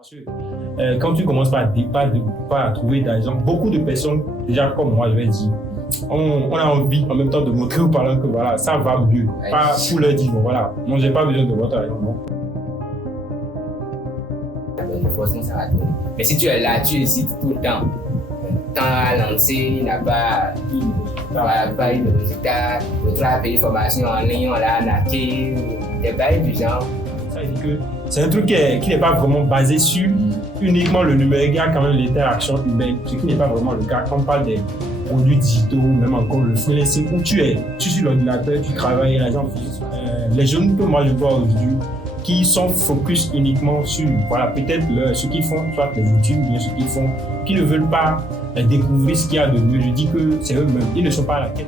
Parce que quand tu commences pas à trouver d'argent, beaucoup de personnes, déjà comme moi, je vais dire, on a envie en même temps de montrer aux parents que voilà, ça va mieux. Ouais. Pas pour leur dire, bon, voilà, moi j'ai pas besoin de votre argent, non. Forcément, ça va donner. Mais si tu es là, tu hésites tout le temps. Temps à lancer, il n'a pas eu de résultat. L'autre a payé formation en ligne, on l'a arnaqué. Des bails du genre. Ça veut dire que c'est un truc qui n'est pas vraiment basé sur uniquement le numérique. Il y a quand même l'interaction humaine, ce qui n'est pas vraiment le cas. Quand on parle des produits digitaux, même encore le freelancing, où tu es sur l'ordinateur, tu travailles, l'argent physique. Les jeunes que moi je vois aujourd'hui, qui sont focus uniquement sur, voilà, peut-être ce qu'ils font, soit les études, bien ce qu'ils font, qui ne veulent pas découvrir ce qu'il y a de mieux. Je dis que c'est eux-mêmes, ils ne sont pas à la quête.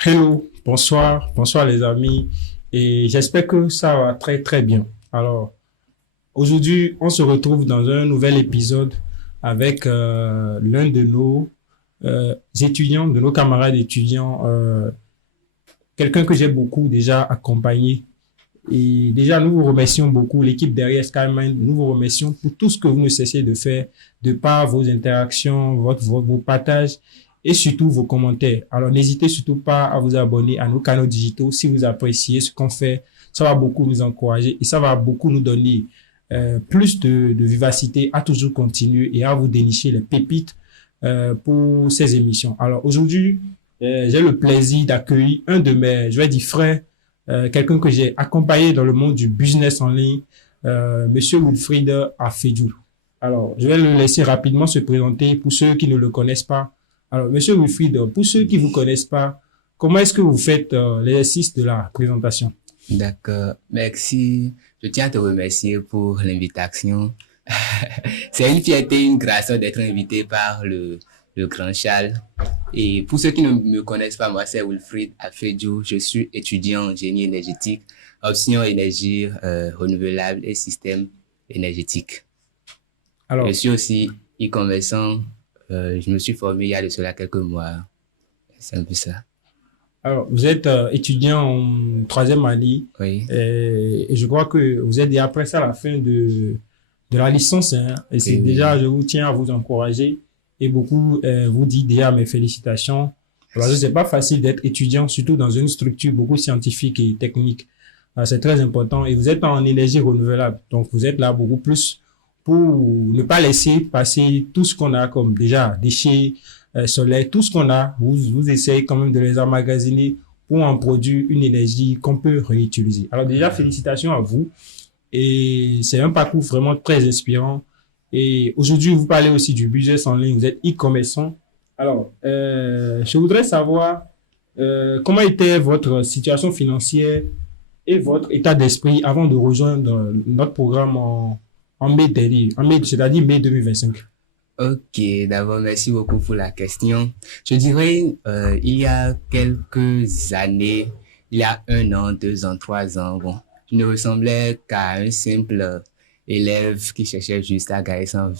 Hello, bonsoir les amis, et j'espère que ça va très très bien. Alors, aujourd'hui, on se retrouve dans un nouvel épisode avec l'un de nos étudiants, de nos camarades étudiants, quelqu'un que j'ai beaucoup déjà accompagné. Et déjà, nous vous remercions beaucoup, l'équipe derrière SkyMind, nous vous remercions pour tout ce que vous ne cessez de faire, de par vos interactions, vos partages et surtout vos commentaires. Alors, n'hésitez surtout pas à vous abonner à nos canaux digitaux si vous appréciez ce qu'on fait. Ça va beaucoup nous encourager et ça va beaucoup nous donner plus de vivacité à toujours continuer et à vous dénicher les pépites pour ces émissions. Alors aujourd'hui, j'ai le plaisir d'accueillir un de mes, je vais dire frères, quelqu'un que j'ai accompagné dans le monde du business en ligne, Monsieur Wilfried Afedjou. Alors, je vais le laisser rapidement se présenter pour ceux qui ne le connaissent pas. Alors, Monsieur Wilfried, pour ceux qui ne vous connaissent pas, comment est-ce que vous faites l'exercice de la présentation? D'accord, merci. Je tiens à te remercier pour l'invitation. C'est une fierté, une grâce d'être invité par le grand Charles. Et pour ceux qui ne me connaissent pas, moi c'est Wilfried Afedjou. Je suis étudiant en génie énergétique, option énergie renouvelable et système énergétique. Alors, je suis aussi e-commerçant. Je me suis formé il y a de cela quelques mois. C'est un peu ça. Alors, vous êtes étudiant en troisième année. Oui. Et je crois que vous êtes déjà presque à la fin de la licence. Hein, et c'est déjà, je vous tiens à vous encourager et beaucoup vous dit déjà mes félicitations. Parce que c'est pas facile d'être étudiant, surtout dans une structure beaucoup scientifique et technique. C'est très important. Et vous êtes en énergie renouvelable. Donc, vous êtes là beaucoup plus pour ne pas laisser passer tout ce qu'on a comme déjà déchets, solaire, tout ce qu'on a, vous essayez quand même de les emmagasiner pour en produire une énergie qu'on peut réutiliser. Alors déjà, félicitations à vous. Et c'est un parcours vraiment très inspirant. Et aujourd'hui, vous parlez aussi du business en ligne. Vous êtes e-commerçant. Alors, je voudrais savoir comment était votre situation financière et votre état d'esprit avant de rejoindre notre programme en mai dernier, c'est-à-dire mai 2025. Ok, d'abord, merci beaucoup pour la question. Je dirais, il y a quelques années, il y a 1 an, 2 ans, 3 ans, bon, je ne ressemblais qu'à un simple élève qui cherchait juste à réussir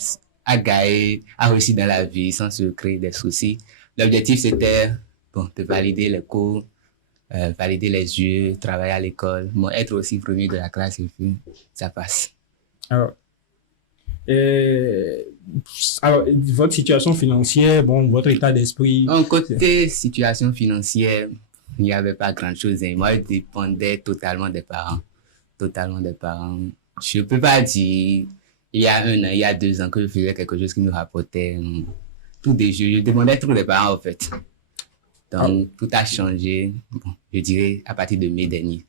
dans la vie sans se créer des soucis. L'objectif, c'était, bon, de valider les cours, valider les yeux, travailler à l'école, bon, être aussi premier de la classe et puis ça passe. Alors, votre situation financière, bon, votre état d'esprit. En côté situation financière, il n'y avait pas grand-chose. Hein. Moi, je dépendais totalement des parents. Je peux pas dire, il y a 1 an, il y a 2 ans que je faisais quelque chose qui me rapportait tout des jeux. Je demandais trop des parents, en fait. Donc, tout a changé, bon, je dirais, à partir de mai dernier.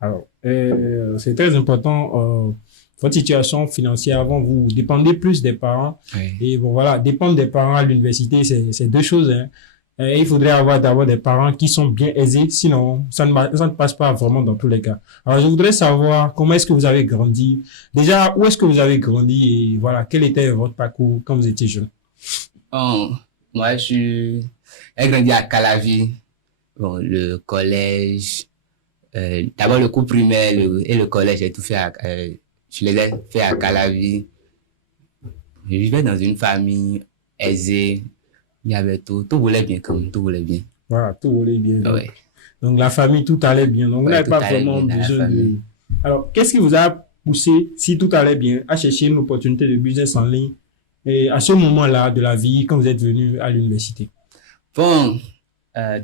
Alors, c'est très important. Votre situation financière avant, vous dépendez plus des parents. Oui. Et bon, voilà, dépendre des parents à l'université, c'est deux choses. Hein. Il faudrait avoir d'abord des parents qui sont bien aisés, sinon ça ne passe pas vraiment dans tous les cas. Alors, je voudrais savoir comment est-ce que vous avez grandi. Déjà, où est-ce que vous avez grandi et voilà, quel était votre parcours quand vous étiez jeune? Bon, moi, j'ai grandi à Calavi. Bon, le collège, d'abord le cours primaire et le collège, j'ai tout fait je les ai fait à Calavi. Je vivais dans une famille aisée. Il y avait tout roulait bien comme tout roulait bien. Voilà, tout roulait bien. Ouais. Donc, la famille, tout allait bien. Donc, vous Ouais, n'avez tout pas allait vraiment bien dans la besoin de... famille. Alors, qu'est-ce qui vous a poussé, si tout allait bien, à chercher une opportunité de business en ligne et à ce moment-là de la vie, quand vous êtes venu à l'université? Bon,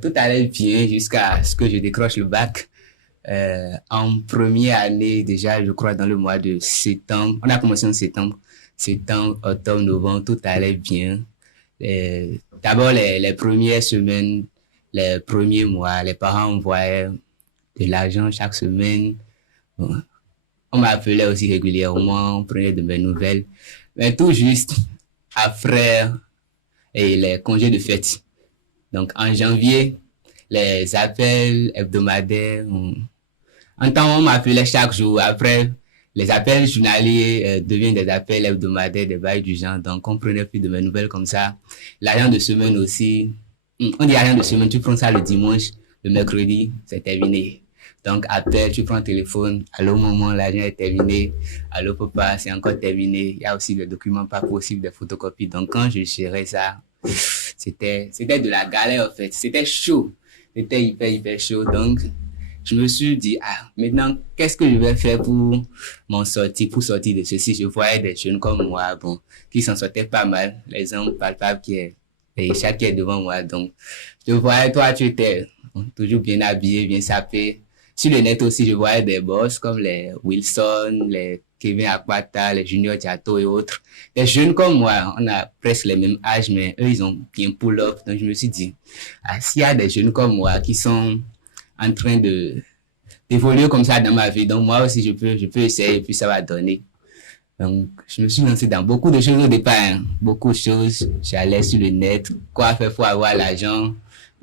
tout allait bien jusqu'à ce que je décroche le bac. En première année, déjà, je crois, dans le mois de septembre, on a commencé en septembre, octobre, novembre, tout allait bien. D'abord, les premières semaines, les premiers mois, les parents envoyaient de l'argent chaque semaine. Bon, on m'appelait aussi régulièrement, on prenait de mes nouvelles. Mais tout juste après les congés de fête. Donc, en janvier, les appels hebdomadaires, en temps, on m'appelait chaque jour. Après, les appels journaliers deviennent des appels hebdomadaires, des bails du genre. Donc, on prenait plus de mes nouvelles comme ça. L'argent de semaine aussi. On dit argent de semaine, tu prends ça le dimanche, le mercredi, c'est terminé. Donc, appel, tu prends le téléphone. Allô, maman, l'argent est terminé. Allô, papa, c'est encore terminé. Il y a aussi des documents pas possibles, des photocopies. Donc, quand je gérais ça, c'était de la galère, en fait. C'était chaud. C'était hyper chaud. Donc, je me suis dit, maintenant, qu'est-ce que je vais faire pour m'en sortir, pour sortir de ceci? Je voyais des jeunes comme moi, bon, qui s'en sortaient pas mal, les hommes palpables et chaque qui est devant moi. Donc, je voyais, toi, tu étais toujours bien habillé, bien sapé. Sur le net aussi, je voyais des boss comme les Wilson, les Kevin Akpata, les Junior Tiato et autres. Des jeunes comme moi, on a presque les mêmes âges, mais eux, ils ont bien pull-up. Donc, je me suis dit, s'il y a des jeunes comme moi qui sont en train d'évoluer comme ça dans ma vie. Donc, moi aussi, je peux essayer et puis ça va donner. Donc, je me suis lancé dans beaucoup de choses au départ, hein. Beaucoup de choses. J'allais sur le net, quoi faire pour avoir l'argent,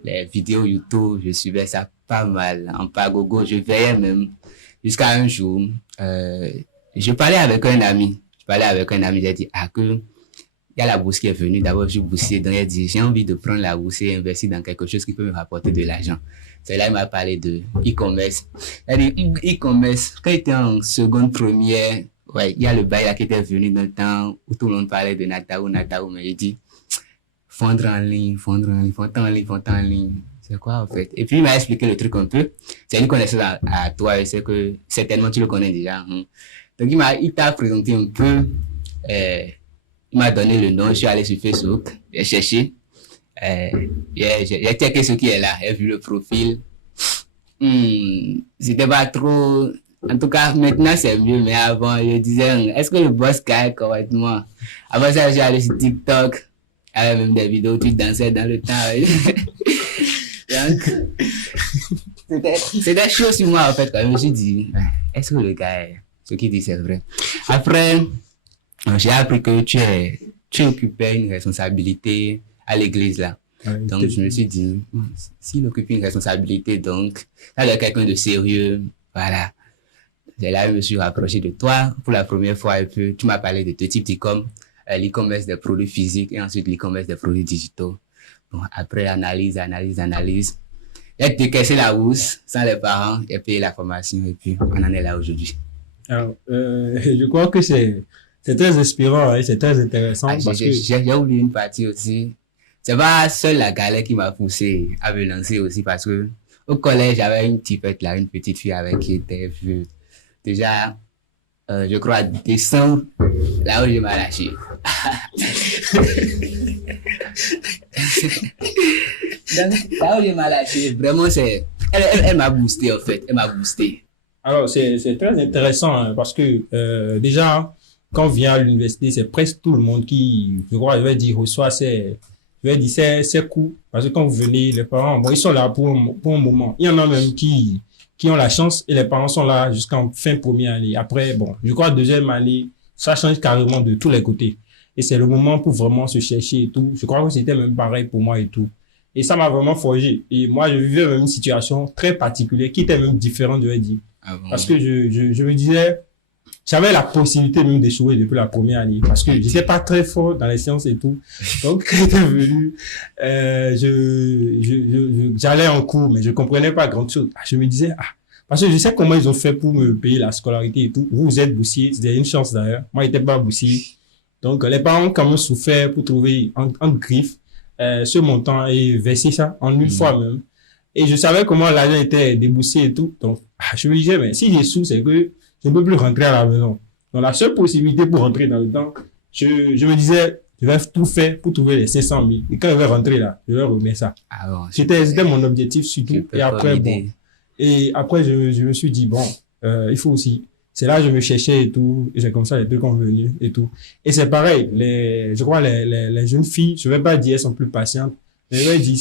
les vidéos YouTube, je suivais ça pas mal. En pagogo, je veillais même. Jusqu'à un jour, je parlais avec un ami. J'ai dit, que il y a la bourse qui est venue. D'abord, je suis boursier. Donc, il a dit, j'ai envie de prendre la bourse et investir dans quelque chose qui peut me rapporter de l'argent. C'est là, il m'a parlé de e-commerce. Il a dit, e-commerce, quand il était en seconde première, ouais, il y a le bail là qui était venu dans le temps où tout le monde parlait de Nataou, mais il dit, fondre en ligne. C'est quoi, en fait? Et puis, il m'a expliqué le truc un peu. C'est une connaissance à toi, et c'est que certainement tu le connais déjà. Hein. Donc, il t'a présenté un peu, il m'a donné le nom, je suis allé sur Facebook, j'ai cherché, j'ai checké ce qui est là, j'ai vu le profil. C'était pas trop, en tout cas, maintenant c'est mieux, mais avant, je disais, est-ce que le boss gagne correctement? Avant ça, j'ai allé sur TikTok, il y avait même des vidéos où tu dansais dans le temps. Donc, c'était chaud sur moi, en fait, quand je me suis dit, est-ce que le gars, ce qu'il dit, c'est vrai? Après, j'ai appris que tu occupais une responsabilité à l'église là. Donc, je me suis dit, s'il occupe une responsabilité, donc, ça doit être quelqu'un de sérieux. Voilà. Et là, je me suis rapproché de toi pour la première fois et puis tu m'as parlé de deux types d'e-com, l'e-commerce des produits physiques et ensuite l'e-commerce des produits digitaux. Bon, après, analyse. J'ai décaissé la bourse sans les parents et payé la formation et puis on en est là aujourd'hui. Alors, je crois que c'est très inspirant, hein, c'est très intéressant. J'ai oublié une partie aussi. C'est pas seule la galère qui m'a poussé à me lancer aussi parce que au collège, j'avais une petite fille avec qui était vue. Déjà, je crois, décembre, là où je m'ai lâché. Là où je m'ai lâché, vraiment, elle m'a boosté en fait, Alors, c'est très intéressant hein, parce que déjà, quand on vient à l'université, c'est presque tout le monde qui, je crois, je vais dire, reçoit ses coûts. Parce que quand vous venez, les parents, bon, ils sont là pour un moment. Il y en a même qui ont la chance et les parents sont là jusqu'en fin première année. Après, bon, je crois deuxième année, ça change carrément de tous les côtés. Et c'est le moment pour vraiment se chercher et tout. Je crois que c'était même pareil pour moi et tout. Et ça m'a vraiment forgé. Et moi, je vivais même une situation très particulière qui était même différente, je vais dire. Ah bon. Parce que je me disais, j'avais la possibilité même d'échouer depuis la première année parce que j'étais pas très fort dans les sciences et tout. Donc, quand j'étais venu, j'allais en cours, mais je comprenais pas grand chose. Je me disais, parce que je sais comment ils ont fait pour me payer la scolarité et tout. Vous êtes boursier, c'était une chance d'ailleurs. Moi, j'étais pas boursier. Donc, les parents ont quand même souffert pour trouver en griffe ce montant et verser ça en une fois même. Et je savais comment l'argent était déboursé et tout. Donc, je me disais, mais si j'ai sous, c'est que je ne peux plus rentrer à la maison. Donc, la seule possibilité pour rentrer dans le temps, je me disais, je vais tout faire pour trouver les 500 000. Et quand je vais rentrer là, je vais remettre ça. Ah bon, C'était mon objectif surtout. et après, je me suis dit, bon, il faut aussi. C'est là que je me cherchais et tout. Et c'est comme ça les trucs sont venus et tout. Et c'est pareil. Je crois les jeunes filles, je vais pas dire elles sont plus patientes, mais je vais dire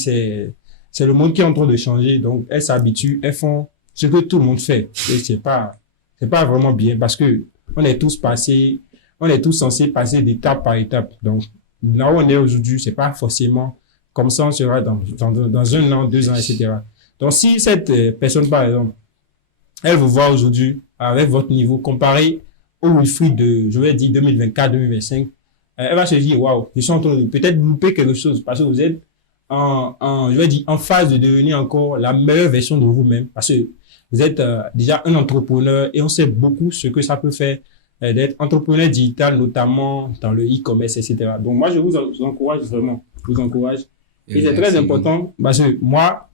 c'est le monde qui est en train de changer. Donc, elles s'habituent, elles font ce que tout le monde fait. Et c'est pas vraiment bien parce que on est tous censés passer d'étape par étape. Donc, là où on est aujourd'hui, c'est pas forcément comme ça on sera dans 1 an, 2 ans, etc. Donc, si cette personne, par exemple, elle vous voit aujourd'hui avec votre niveau comparé au Wilfried de, je vais dire, 2024, 2025, elle va se dire, waouh, je suis en train de peut-être louper quelque chose parce que vous êtes je vais dire, en phase de devenir encore la meilleure version de vous-même parce que vous êtes déjà un entrepreneur et on sait beaucoup ce que ça peut faire d'être entrepreneur digital, notamment dans le e-commerce, etc. Donc, moi, je vous encourage vraiment, je vous encourage. Et c'est très important parce que moi,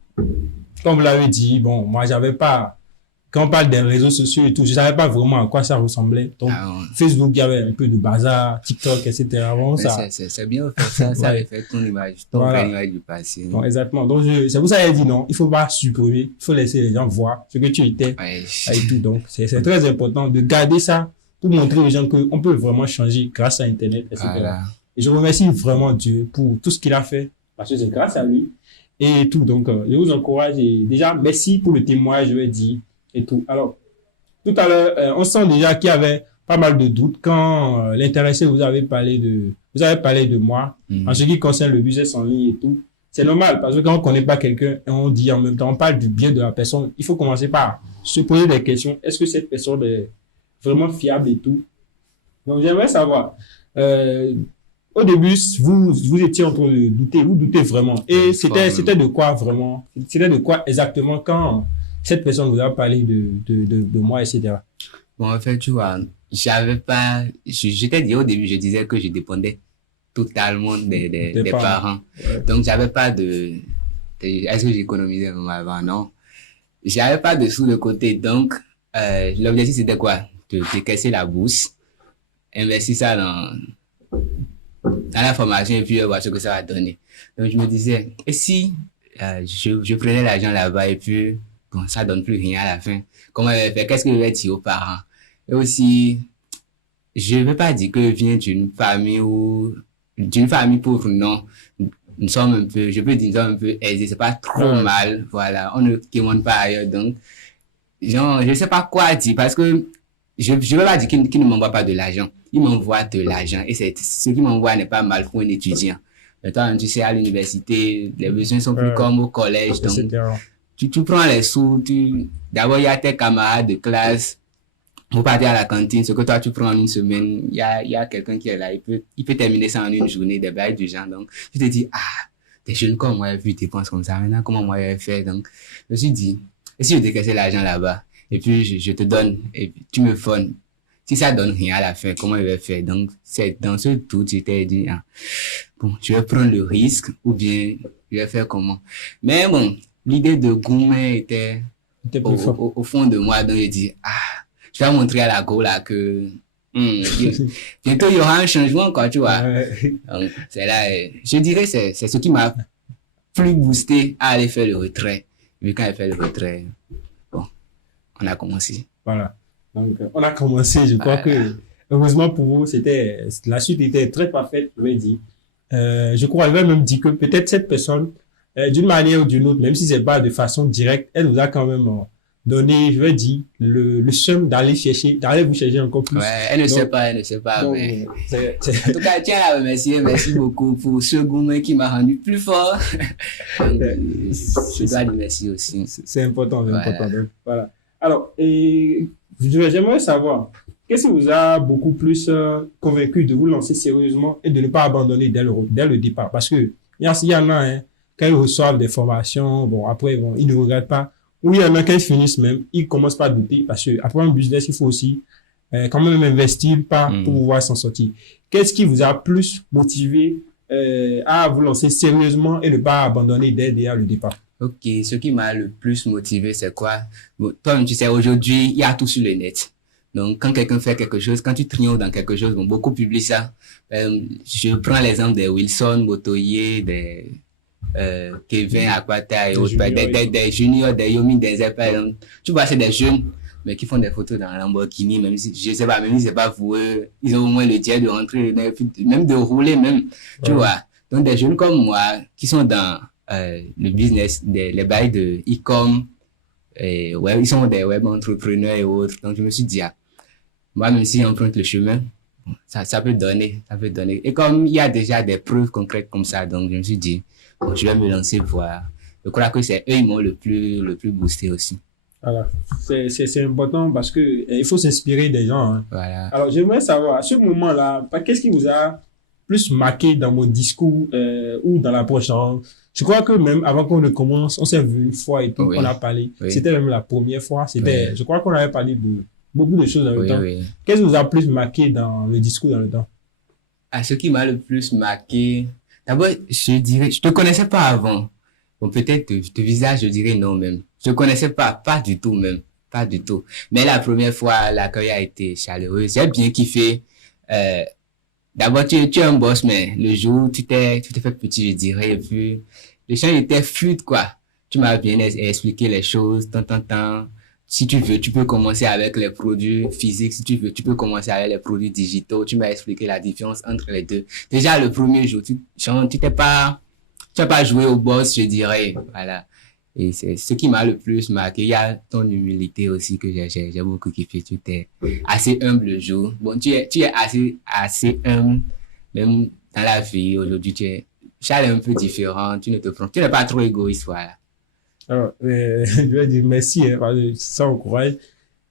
comme vous l'avez dit, bon, moi, j'avais pas, quand on parle des réseaux sociaux et tout, je savais pas vraiment à quoi ça ressemblait. Donc, Facebook, il y avait un peu de bazar, TikTok, etc. Bon, c'est bien fait, ça reflète ton image, vraie image du passé. Bon, exactement. Donc, c'est pour ça que j'ai dit non, il faut pas supprimer, il faut laisser les gens voir ce que tu étais et tout. Donc, c'est très important de garder ça pour montrer aux gens qu'on peut vraiment changer grâce à Internet, etc. Voilà. Et je remercie vraiment Dieu pour tout ce qu'il a fait parce que c'est grâce à lui et tout. Donc, je vous encourage et déjà, merci pour le témoignage, je vais dire. Et tout. Alors, tout à l'heure, on sent déjà qu'il y avait pas mal de doutes quand l'intéressé vous avez parlé de moi en ce qui concerne le business en ligne et tout. C'est normal parce que quand on connaît pas quelqu'un et on dit en même temps, on parle du bien de la personne, il faut commencer par se poser des questions. Est-ce que cette personne est vraiment fiable et tout? Donc, j'aimerais savoir, au début, vous étiez en train de douter, vous doutez vraiment. Et c'était de quoi vraiment? C'était de quoi exactement quand cette personne vous a parlé de moi, etc. Bon, en fait, tu vois, j'étais dit au début, je disais que je dépendais totalement des parents. Ouais. Donc, j'avais pas est-ce que j'économisais vraiment avant? Non. J'avais pas de sous de côté. Donc, l'objectif, c'était quoi? De décaisser la bourse, investir ça dans la formation et puis voir ce que ça va donner. Donc, je me disais, et si je prenais l'argent là-bas et puis bon, ça donne plus rien à la fin. Comment je vais faire? Qu'est-ce que je vais dire aux parents? Et aussi, je ne veux pas dire que je viens d'une famille pauvre, non. Nous sommes un peu, je peux dire, nous sommes un peu aisés, c'est pas trop mal, voilà. On ne demande pas ailleurs, donc, genre, je sais pas quoi dire, parce que je veux pas dire qu'il ne m'envoie pas de l'argent. Il m'envoie de l'argent, et ce qu'il m'envoie n'est pas mal pour un étudiant. Maintenant, tu sais, à l'université, les besoins sont plus comme au collège, donc, tu prends les sous, d'abord, il y a tes camarades de classe, vous partez à la cantine, ce que toi, tu prends en une semaine, il y a quelqu'un qui est là, il peut terminer ça en une journée, des blagues du genre, donc, tu te dis, des jeunes comme moi, vu, dépensent comme ça, maintenant, comment moi, je vais faire, donc, je me suis dit, et si je décaissais l'argent là-bas, et puis, je te donne, et puis, tu me fonds, si ça donne rien à la fin, comment je vais faire, donc, c'est dans ce tout, tu t'es dit, bon, je vais prendre le risque, ou bien, je vais faire comment, mais bon, l'idée de gourmet était au fond de moi, donc je dis, je vais montrer à la go là que bientôt il y aura un changement, quoi, tu vois. Donc, c'est là, je dirais, c'est ce qui m'a plus boosté à aller faire le retrait. Vu quand j'ai fait le retrait, bon, on a commencé. Voilà. Donc, on a commencé, je crois que, heureusement pour vous, la suite était très parfaite, je vais dire. Je crois, elle va même dire que peut-être cette personne, d'une manière ou d'une autre, même si c'est pas de façon directe, elle vous a quand même donné, je vais dire, le seum d'aller vous chercher encore plus. Ouais, elle ne sait pas, donc, mais en tout cas, tiens à remercier, merci beaucoup pour ce gourmet qui m'a rendu plus fort. Donc, je dois lui remercier aussi. C'est important, c'est important. Donc, voilà. Alors, j'aimerais savoir, qu'est-ce qui vous a beaucoup plus convaincu de vous lancer sérieusement et de ne pas abandonner dès le départ? Parce que, il y en a, quand ils reçoivent des formations, bon, après, bon, ils ne regardent pas. Ou il y en a quand ils finissent même, ils commencent pas à douter parce que après un business, il faut aussi quand même investir pour pouvoir s'en sortir. Qu'est-ce qui vous a plus motivé à vous lancer sérieusement et ne pas abandonner dès le départ? Ok, ce qui m'a le plus motivé, c'est quoi? Bon, toi-même, tu sais, aujourd'hui, il y a tout sur le net. Donc, quand quelqu'un fait quelque chose, quand tu triomphes dans quelque chose, bon, beaucoup publient ça. Je prends l'exemple des Wilson, Botoye, des Kevin Akwata et Les autres, juniors et tout. des juniors, des Yomi, des par exemple. Tu vois, c'est des jeunes, mais qui font des photos dans Lamborghini, même si, je sais pas, même si c'est pas pour eux, ils ont au moins le tir de rentrer, même de rouler même, tu Ouais. vois. Donc, des jeunes comme moi, qui sont dans le business, les bails de e-com, et ouais, ils sont des web entrepreneurs et autres. Donc, je me suis dit, ah, moi, même si j'emprunte le chemin, ça peut donner, ça peut donner. Et comme il y a déjà des preuves concrètes comme ça, donc je me suis dit, bon, je vais me lancer pour voir. Je crois que c'est eux, ils m'ont le plus boosté aussi. Voilà. C'est important parce que il faut s'inspirer des gens, hein. Voilà. Alors, j'aimerais savoir, à ce moment-là, qu'est-ce qui vous a plus marqué dans mon discours ou dans l'approche, hein? Je crois que même avant qu'on ne commence, on s'est vu une fois et tout, on a Oui, parlé. oui, C'était même la première fois. oui, Je crois qu'on avait parlé de beaucoup de choses dans le oui, temps. oui. Qu'est-ce qui vous a plus marqué dans le discours dans le temps? Ah, ce qui m'a le plus marqué, d'abord, je dirais, je te connaissais pas avant. Bon, peut-être te visage, je dirais non même. Je te connaissais pas du tout même, pas du tout. Mais la première fois, l'accueil a été chaleureux. J'ai bien kiffé. Euh, D'abord, tu es un boss, mais le jour où tu t'es fait petit, je dirais, et puis, le champ était fluide, quoi. Tu m'as bien expliqué les choses, tant. Si tu veux, tu peux commencer avec les produits physiques. Si tu veux, tu peux commencer avec les produits digitaux. Tu m'as expliqué la différence entre les deux. Déjà, le premier jour, tu n'as pas joué au boss, je dirais. Voilà. Et c'est ce qui m'a le plus marqué. Il y a ton humilité aussi que j'ai beaucoup kiffé. Tu t'es assez humble le jour. Bon, tu es assez humble, même dans la vie. Aujourd'hui, tu es un peu différent. Tu n'es pas trop égoïste, voilà. Alors, je vais dire merci, hein, parce que ça encourage.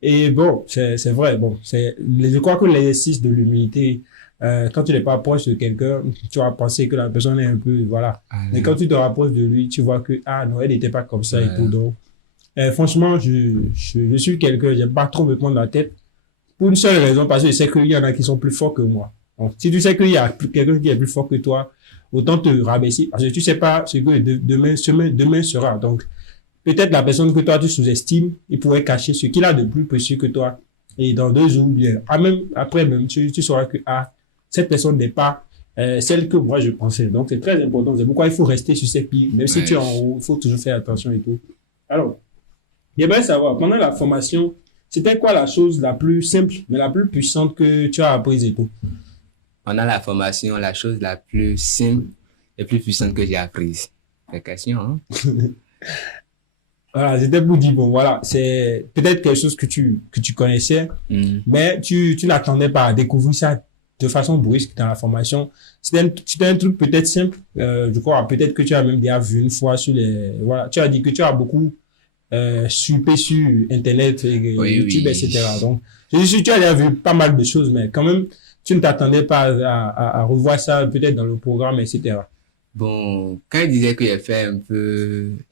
Et bon, c'est vrai, bon, je crois que l'exercice de l'humilité, quand tu n'es pas proche de quelqu'un, tu vas penser que la personne est un peu, voilà. Mais Voilà. quand tu te rapproches de lui, tu vois que, ah non, elle n'était pas comme ça et tout. Voilà. Donc, franchement, je suis quelqu'un, j'aime pas trop me prendre la tête pour une seule raison, parce que je sais qu'il y en a qui sont plus forts que moi. Donc, si tu sais qu'il y a quelqu'un qui est plus fort que toi, autant te rabaisser, parce que tu sais pas ce que demain sera. Donc, peut-être la personne que toi tu sous-estimes, il pourrait cacher ce qu'il a de plus précieux que toi. Et dans 2 jours, bien, même, après même, tu sauras que ah, cette personne n'est pas celle que moi je pensais. Donc c'est très important. C'est pourquoi il faut rester sur ses pieds. Même si tu es Ouais. en haut, il faut toujours faire attention et tout. Alors, j'aimerais savoir, pendant la formation, c'était quoi la chose la plus simple, mais la plus puissante que tu as apprise et tout? Pendant la formation, la chose la plus simple et plus puissante que j'ai apprise. C'est question, hein? Voilà, c'était pour dire, bon, voilà, c'est peut-être quelque chose que tu connaissais, Hmm. mais tu n'attendais pas à découvrir ça de façon brusque dans la formation. C'était un truc peut-être simple, je crois, peut-être que tu as même déjà vu une fois sur les, voilà, tu as dit que tu as beaucoup suppé sur Internet, et Oui, YouTube, oui. etc. Donc, je suis sûr que tu as déjà vu pas mal de choses, mais quand même, tu ne t'attendais pas à revoir ça peut-être dans le programme, etc. Bon, quand il disait que j'ai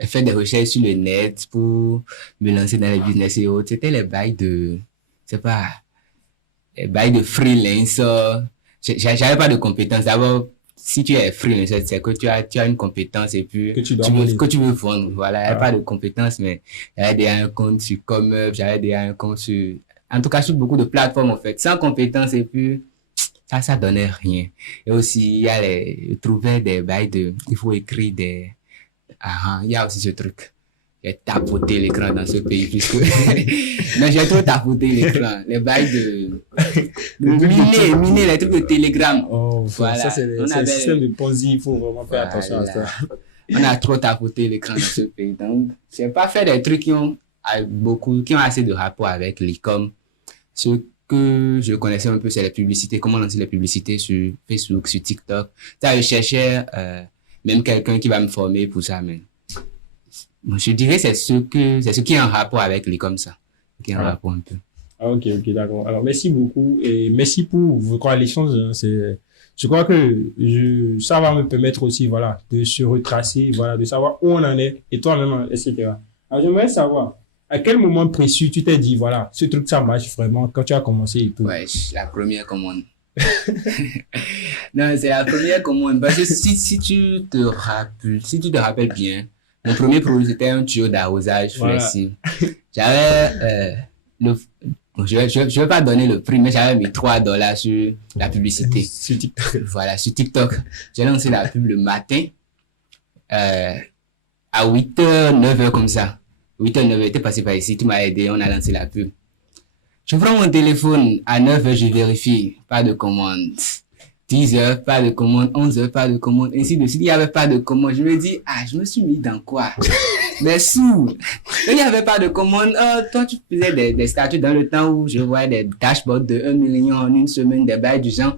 fait des recherches sur le net pour me lancer dans les business et autres, c'était c'est pas, les bails de freelance. J'avais pas de compétences. D'abord, si tu es freelance, c'est que tu as une compétence et puis Que tu dois monnaie. que tu veux vendre. Voilà, j'avais pas Voilà. de compétences, mais j'avais déjà un compte sur Commerce, j'avais déjà un compte sur, en tout cas, sur beaucoup de plateformes, en fait. Sans compétences et puis, ça donnait rien. Et aussi, je trouvais des bails il faut écrire il y a aussi ce truc. J'ai tapoté l'écran dans ce pays puisque, non, j'ai trop tapoté l'écran. Les bails de Le truc de miner les trucs de Telegram. Oh, ça, Voilà. c'est le système de Ponzi, il faut vraiment faire attention à ça. Voilà. On a trop tapoté l'écran dans ce pays. Donc, j'ai pas fait des trucs qui ont assez de rapport avec l'e-com. Ce que je connaissais un peu, c'est les publicités, comment lancer les publicités sur Facebook, sur TikTok. Ça, je cherchais, même quelqu'un qui va me former pour ça, mais moi, je dirais c'est ce qui est en rapport avec l'e-com, ça. Qui est en Ah, rapport un peu. ah, ok, ok, d'accord. Alors, merci beaucoup et merci pour, je crois, l'échange, hein. Je crois que ça va me permettre aussi, voilà, de se retracer, voilà, de savoir où on en est et toi-même, etc. Alors, j'aimerais savoir, à quel moment précis tu t'es dit, voilà, ce truc, ça marche vraiment quand tu as commencé et tout. Ouais, la première commande. Non, c'est la première commande. Parce que si tu te rappelles bien, Mon premier produit, c'était un tuyau d'arrosage flexible. J'avais, bon, je vais pas donner le prix, mais j'avais mis $3 sur la publicité. Sur TikTok. Voilà, sur TikTok. J'ai lancé la pub le matin, à 8h, 9h comme ça. 8h, 9h, t'es passé par ici, tu m'as aidé, on a lancé la pub. Je prends mon téléphone, à 9h, je vérifie, pas de commande. 10h, pas de commande. 11h, pas de commande. Ainsi de suite, il n'y avait pas de commande. Je me dis, je me suis mis dans quoi? Mais sous. Il n'y avait pas de commande. Toi, tu faisais des statuts dans le temps où je voyais des dashboards de 1 million en une semaine, des bails du genre.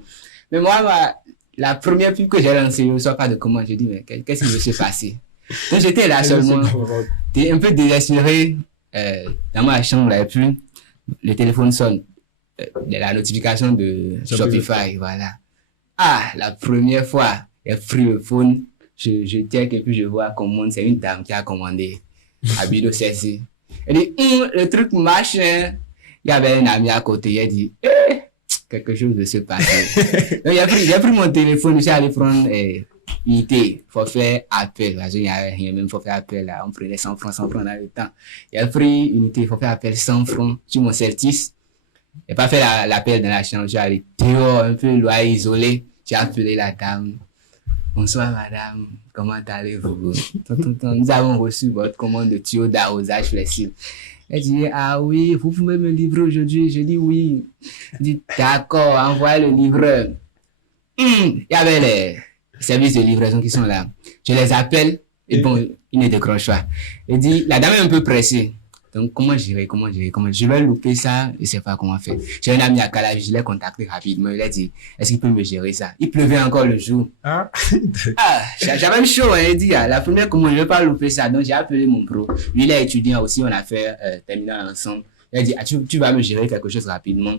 Mais moi, la première pub que j'ai lancée, je ne reçois pas de commande. Je dis, mais qu'est-ce qui me s'est passé? Donc, j'étais là seulement. J'étais un peu désespéré. Dans ma chambre, là, plus. Le téléphone sonne. La notification de Shopify, voilà. La première fois, j'ai pris le phone, je check et puis je vois commande, c'est une dame qui a commandé à Bido CC. Elle dit, le truc marche, hein. Il y avait un ami à côté, il a dit, quelque chose de se passer. Donc, j'ai pris mon téléphone, je suis allé prendre unité, forfait appel, parce qu'il y avait rien, même forfait appel, là, on prenait 100 francs dans le temps. J'ai pris unité, forfait appel 100 francs sur mon Certis. J'ai pas fait l'appel dans la chambre, je suis allé dehors, un peu loin, isolé. J'ai appelé la dame. Bonsoir madame, comment allez-vous? Nous avons reçu votre commande de tuyau d'arrosage flexible. Elle dit, oui, vous pouvez me livrer aujourd'hui? Je dis oui. Elle dit, d'accord, envoyez le livreur. Il y avait les services de livraison qui sont là. Je les appelle et bon, ils ne décrochent pas. Elle dit, la dame est un peu pressée. Donc, comment gérer? Je vais louper ça, je sais pas comment faire. J'ai un ami à Calavi, je l'ai contacté rapidement, il a dit, est-ce qu'il peut me gérer ça? Il pleuvait encore le jour. J'avais chaud, hein, il dit, la première commande, je vais pas louper ça. Donc, j'ai appelé mon pro. Lui, il est étudiant aussi, on a fait, terminal ensemble. Il a dit, tu vas me gérer quelque chose rapidement.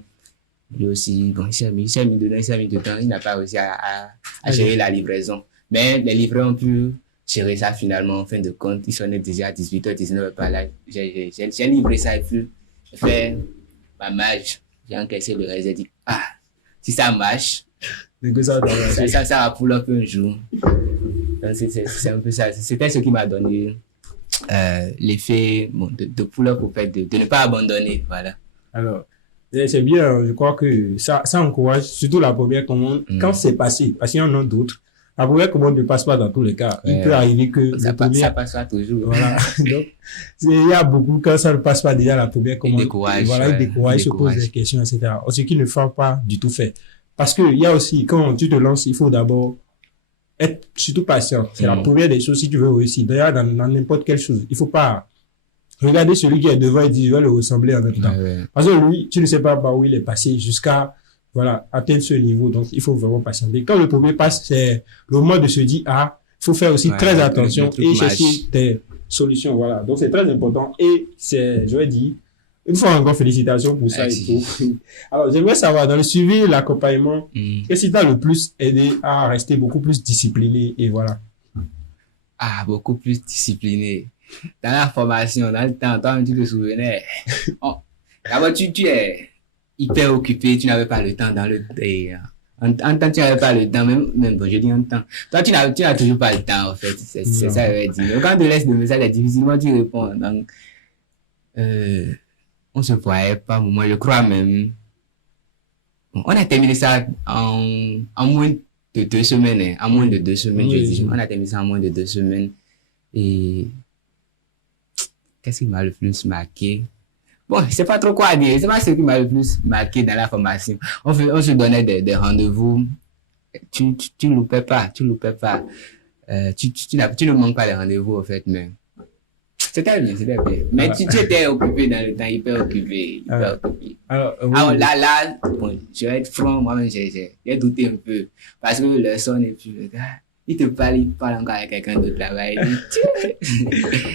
Lui aussi, bon, il s'est mis dedans, il n'a pas réussi à gérer la livraison. Mais les livreurs ont pu gérer ça finalement, en fin de compte, ils sonnaient déjà à 18h, 19h par là. J'ai livré ça et puis j'ai fait ma marge. J'ai encaissé le reste, j'ai dit, si ça marche, ça va pull up un jour. Donc c'est un peu ça. C'était ce qui m'a donné l'effet de pull up au fait de ne pas abandonner. Voilà. Alors, c'est bien, je crois que ça encourage, surtout la première commande, quand c'est passé, parce qu'il y en a d'autres. La première commande ne passe pas dans tous les cas. Il peut arriver que ça passe pas toujours. Voilà. Donc, il y a beaucoup, quand ça ne passe pas déjà la première commande, il décourage, se pose des questions, etc. Ce qui ne faut pas du tout faire. Parce que il y a aussi, quand tu te lances, il faut d'abord être surtout patient. C'est la première des choses si tu veux réussir. D'ailleurs, dans n'importe quelle chose, il faut pas regarder celui qui est devant et dire, je vais le ressembler en même temps. Parce que lui, tu ne sais pas par où il est passé jusqu'à atteindre ce niveau. Donc, il faut vraiment patienter. Quand le premier passe, c'est le moment de se dire, il faut faire aussi très attention et chercher des solutions. Voilà. Donc, c'est très important et je vais dire, une fois encore, félicitations pour ça et tout. Alors, j'aimerais savoir, dans le suivi, l'accompagnement, qu'est-ce qui t'a le plus aidé à rester beaucoup plus discipliné et voilà. Beaucoup plus discipliné. Dans la formation, dans le temps, toi, tu te souvenais. D'abord, tu es hyper occupé, tu n'avais pas le temps dans le en temps tu n'avais pas le temps, même bon, je dis en temps. Toi, tu n'as toujours pas le temps, en fait. C'est ça, je vais dire. Quand on te laisse de message, difficilement tu réponds. Donc, on se voyait pas, moi, je crois même. Bon, on a terminé ça en moins de 2 semaines, hein. En moins de 2 semaines, je dis. On a terminé ça en moins de 2 semaines. Et qu'est-ce qui m'a le plus marqué? Bon, je sais pas trop quoi dire. C'est pas ce qui m'a le plus marqué dans la formation. On se donnait des rendez-vous. Tu loupais pas. Tu ne manques pas les rendez-vous, en fait, mais c'était bien. Mais tu étais occupé dans le temps, hyper occupé. Alors là, bon, je vais être franc, moi-même, j'ai douté un peu. Parce que le son est plus, il parle encore avec quelqu'un d'autre là-bas.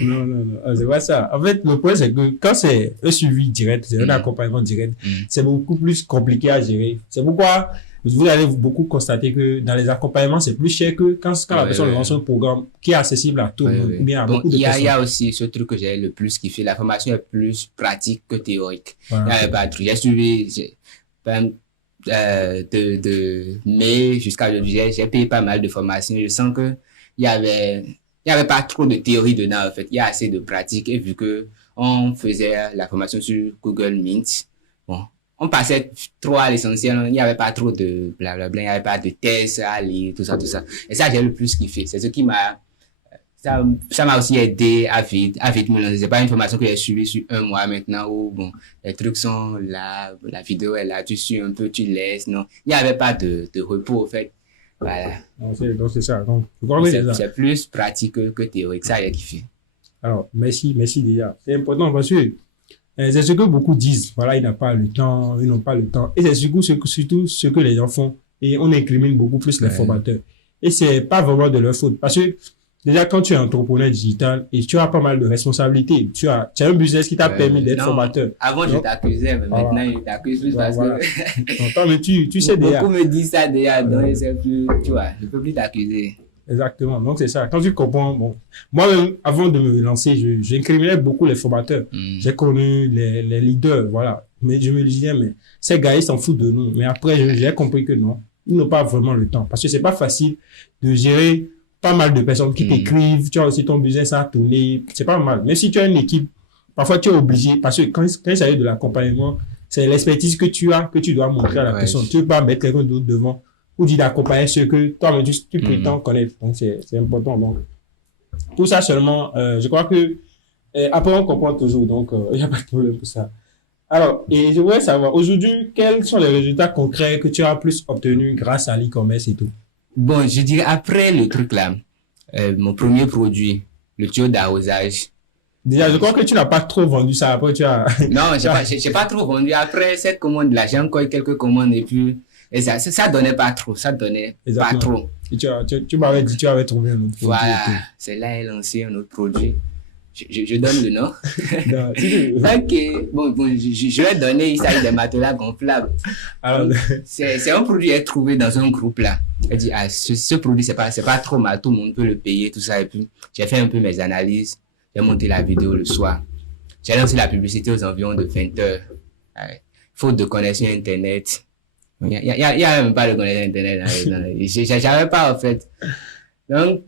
Non, c'est pas ça. En fait, le point, c'est que quand c'est un suivi direct, c'est un accompagnement direct, c'est beaucoup plus compliqué à gérer. C'est pourquoi vous allez beaucoup constater que dans les accompagnements, c'est plus cher que quand la personne lance un programme qui est accessible à tout le monde, bien à beaucoup de personnes. Il y a aussi ce truc que j'ai le plus kiffé. La formation est plus pratique que théorique. J'ai suivi, de mai jusqu'à aujourd'hui, j'ai payé pas mal de formations. Je sens que il y avait il y avait pas trop de théorie dedans, en fait. Il y a assez de pratique. Et vu que on faisait la formation sur Google Meet, bon, on passait trop à l'essentiel. Il n'y avait pas trop de blablabla. Il n'y avait pas de tests à lire, tout ça, tout ça. Et ça, j'ai le plus kiffé. C'est ce qui m'a, ça m'a aussi aidé à vite me lancer. C'est pas une formation que j'ai suivie sur un mois maintenant où, bon, les trucs sont là, la vidéo est là, tu suis un peu, tu laisses, non. Il n'y avait pas de repos, en fait. Voilà. Donc, c'est ça. Donc, je crois que c'est ça. C'est plus pratique que théorique. Ça, j'ai kiffé. Alors, merci déjà. C'est important parce que c'est ce que beaucoup disent. Voilà, ils n'ont pas le temps, ils n'ont pas le temps. Et c'est surtout ce que les gens font. Et on incrimine beaucoup plus les formateurs. Et c'est pas vraiment de leur faute. Parce que déjà, quand tu es entrepreneur digital et tu as pas mal de responsabilités, tu as un business qui t'a permis d'être formateur. Avant, je t'accusais, mais maintenant, je t'accuse plus parce que... Non, mais tu sais déjà. Beaucoup me disent ça déjà, donc je sais plus, tu vois, je peux plus t'accuser. Exactement. Donc, c'est ça. Quand tu comprends, bon, moi-même, avant de me lancer, j'incriminais beaucoup les formateurs. J'ai connu les leaders, voilà. Mais je me disais, mais ces gars, ils s'en foutent de nous. Mais après, j'ai compris que non, ils n'ont pas vraiment le temps. Parce que c'est pas facile de gérer pas mal de personnes qui t'écrivent. Tu as aussi ton business à tourner. C'est pas mal. Mais si tu as une équipe, parfois tu es obligé, parce que quand il s'agit de l'accompagnement, c'est l'expertise que tu as, que tu dois montrer à la personne. Tu ne peux pas mettre quelqu'un d'autre devant ou dire d'accompagner ceux que toi-même tu prétends connaître. Donc, c'est important. Donc, tout ça seulement, je crois que après, on comprend toujours. Donc, il n'y a pas de problème pour ça. Alors, et je voudrais savoir, aujourd'hui, quels sont les résultats concrets que tu as plus obtenus grâce à l'e-commerce et tout? Bon, je dirais après le truc là, mon premier produit, le tuyau d'arrosage. Déjà, je crois que tu n'as pas trop vendu ça. Après, tu as... Non, j'ai pas trop vendu. Après cette commande-là, j'ai encore quelques commandes et puis... Et ça donnait pas trop, ça donnait pas trop. Et tu m'avais dit, tu avais trouvé un autre produit. Voilà, c'est là qu'il a lancé un autre produit. Je donne le nom. Ok, bon, je vais donner, il s'agit des matelas gonflables. Alors, c'est un produit à trouvé dans un groupe là. Elle dit, ce produit, c'est pas trop mal, tout le monde peut le payer, tout ça. Et puis, j'ai fait un peu mes analyses, j'ai monté la vidéo le soir. J'ai lancé la publicité aux environs de 20 heures. Faute de connexion Internet. Il y a même pas de connexion Internet. J'avais pas, en fait. Donc,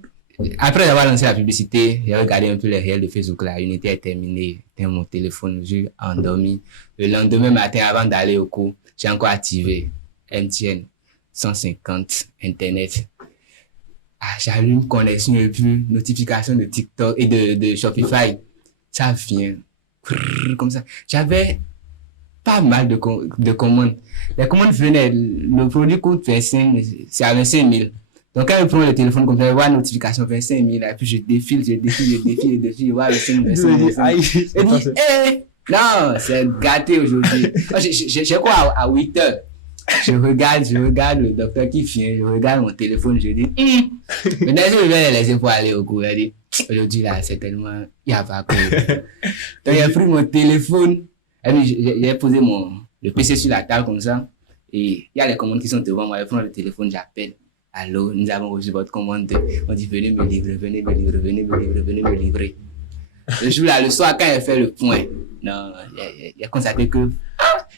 après avoir lancé la publicité, j'ai regardé un peu les réels de Facebook là. L'unité est terminée. Mon téléphone, j'ai endormi. Le lendemain matin, avant d'aller au cours, j'ai encore activé MTN 150 Internet. J'allume connexion et puis notification de TikTok et de Shopify. Ça vient. Comme ça. J'avais pas mal de commandes. Les commandes venaient, le produit coûte 25, c'est à 25 000. Donc, quand je prends le téléphone, comme ça, je vois la notification 25 000, et puis je défile, je vois le 5 000. Et dis, non, c'est gâté aujourd'hui. J'ai quoi à 8 heures? Je regarde le docteur qui vient, je regarde mon téléphone, je dis, maintenant, je vais les laisser pour aller au cours. Elle dit, aujourd'hui, là, c'est tellement, il n'y a pas que. Donc, j'ai pris mon téléphone, et puis j'ai posé le PC sur la table comme ça, et il y a les commandes qui sont devant moi, je prends le téléphone, j'appelle. Allô, nous avons reçu votre commande. On dit, venez me livrer. Le jour là, le soir, quand il fait le point, non, il a constaté que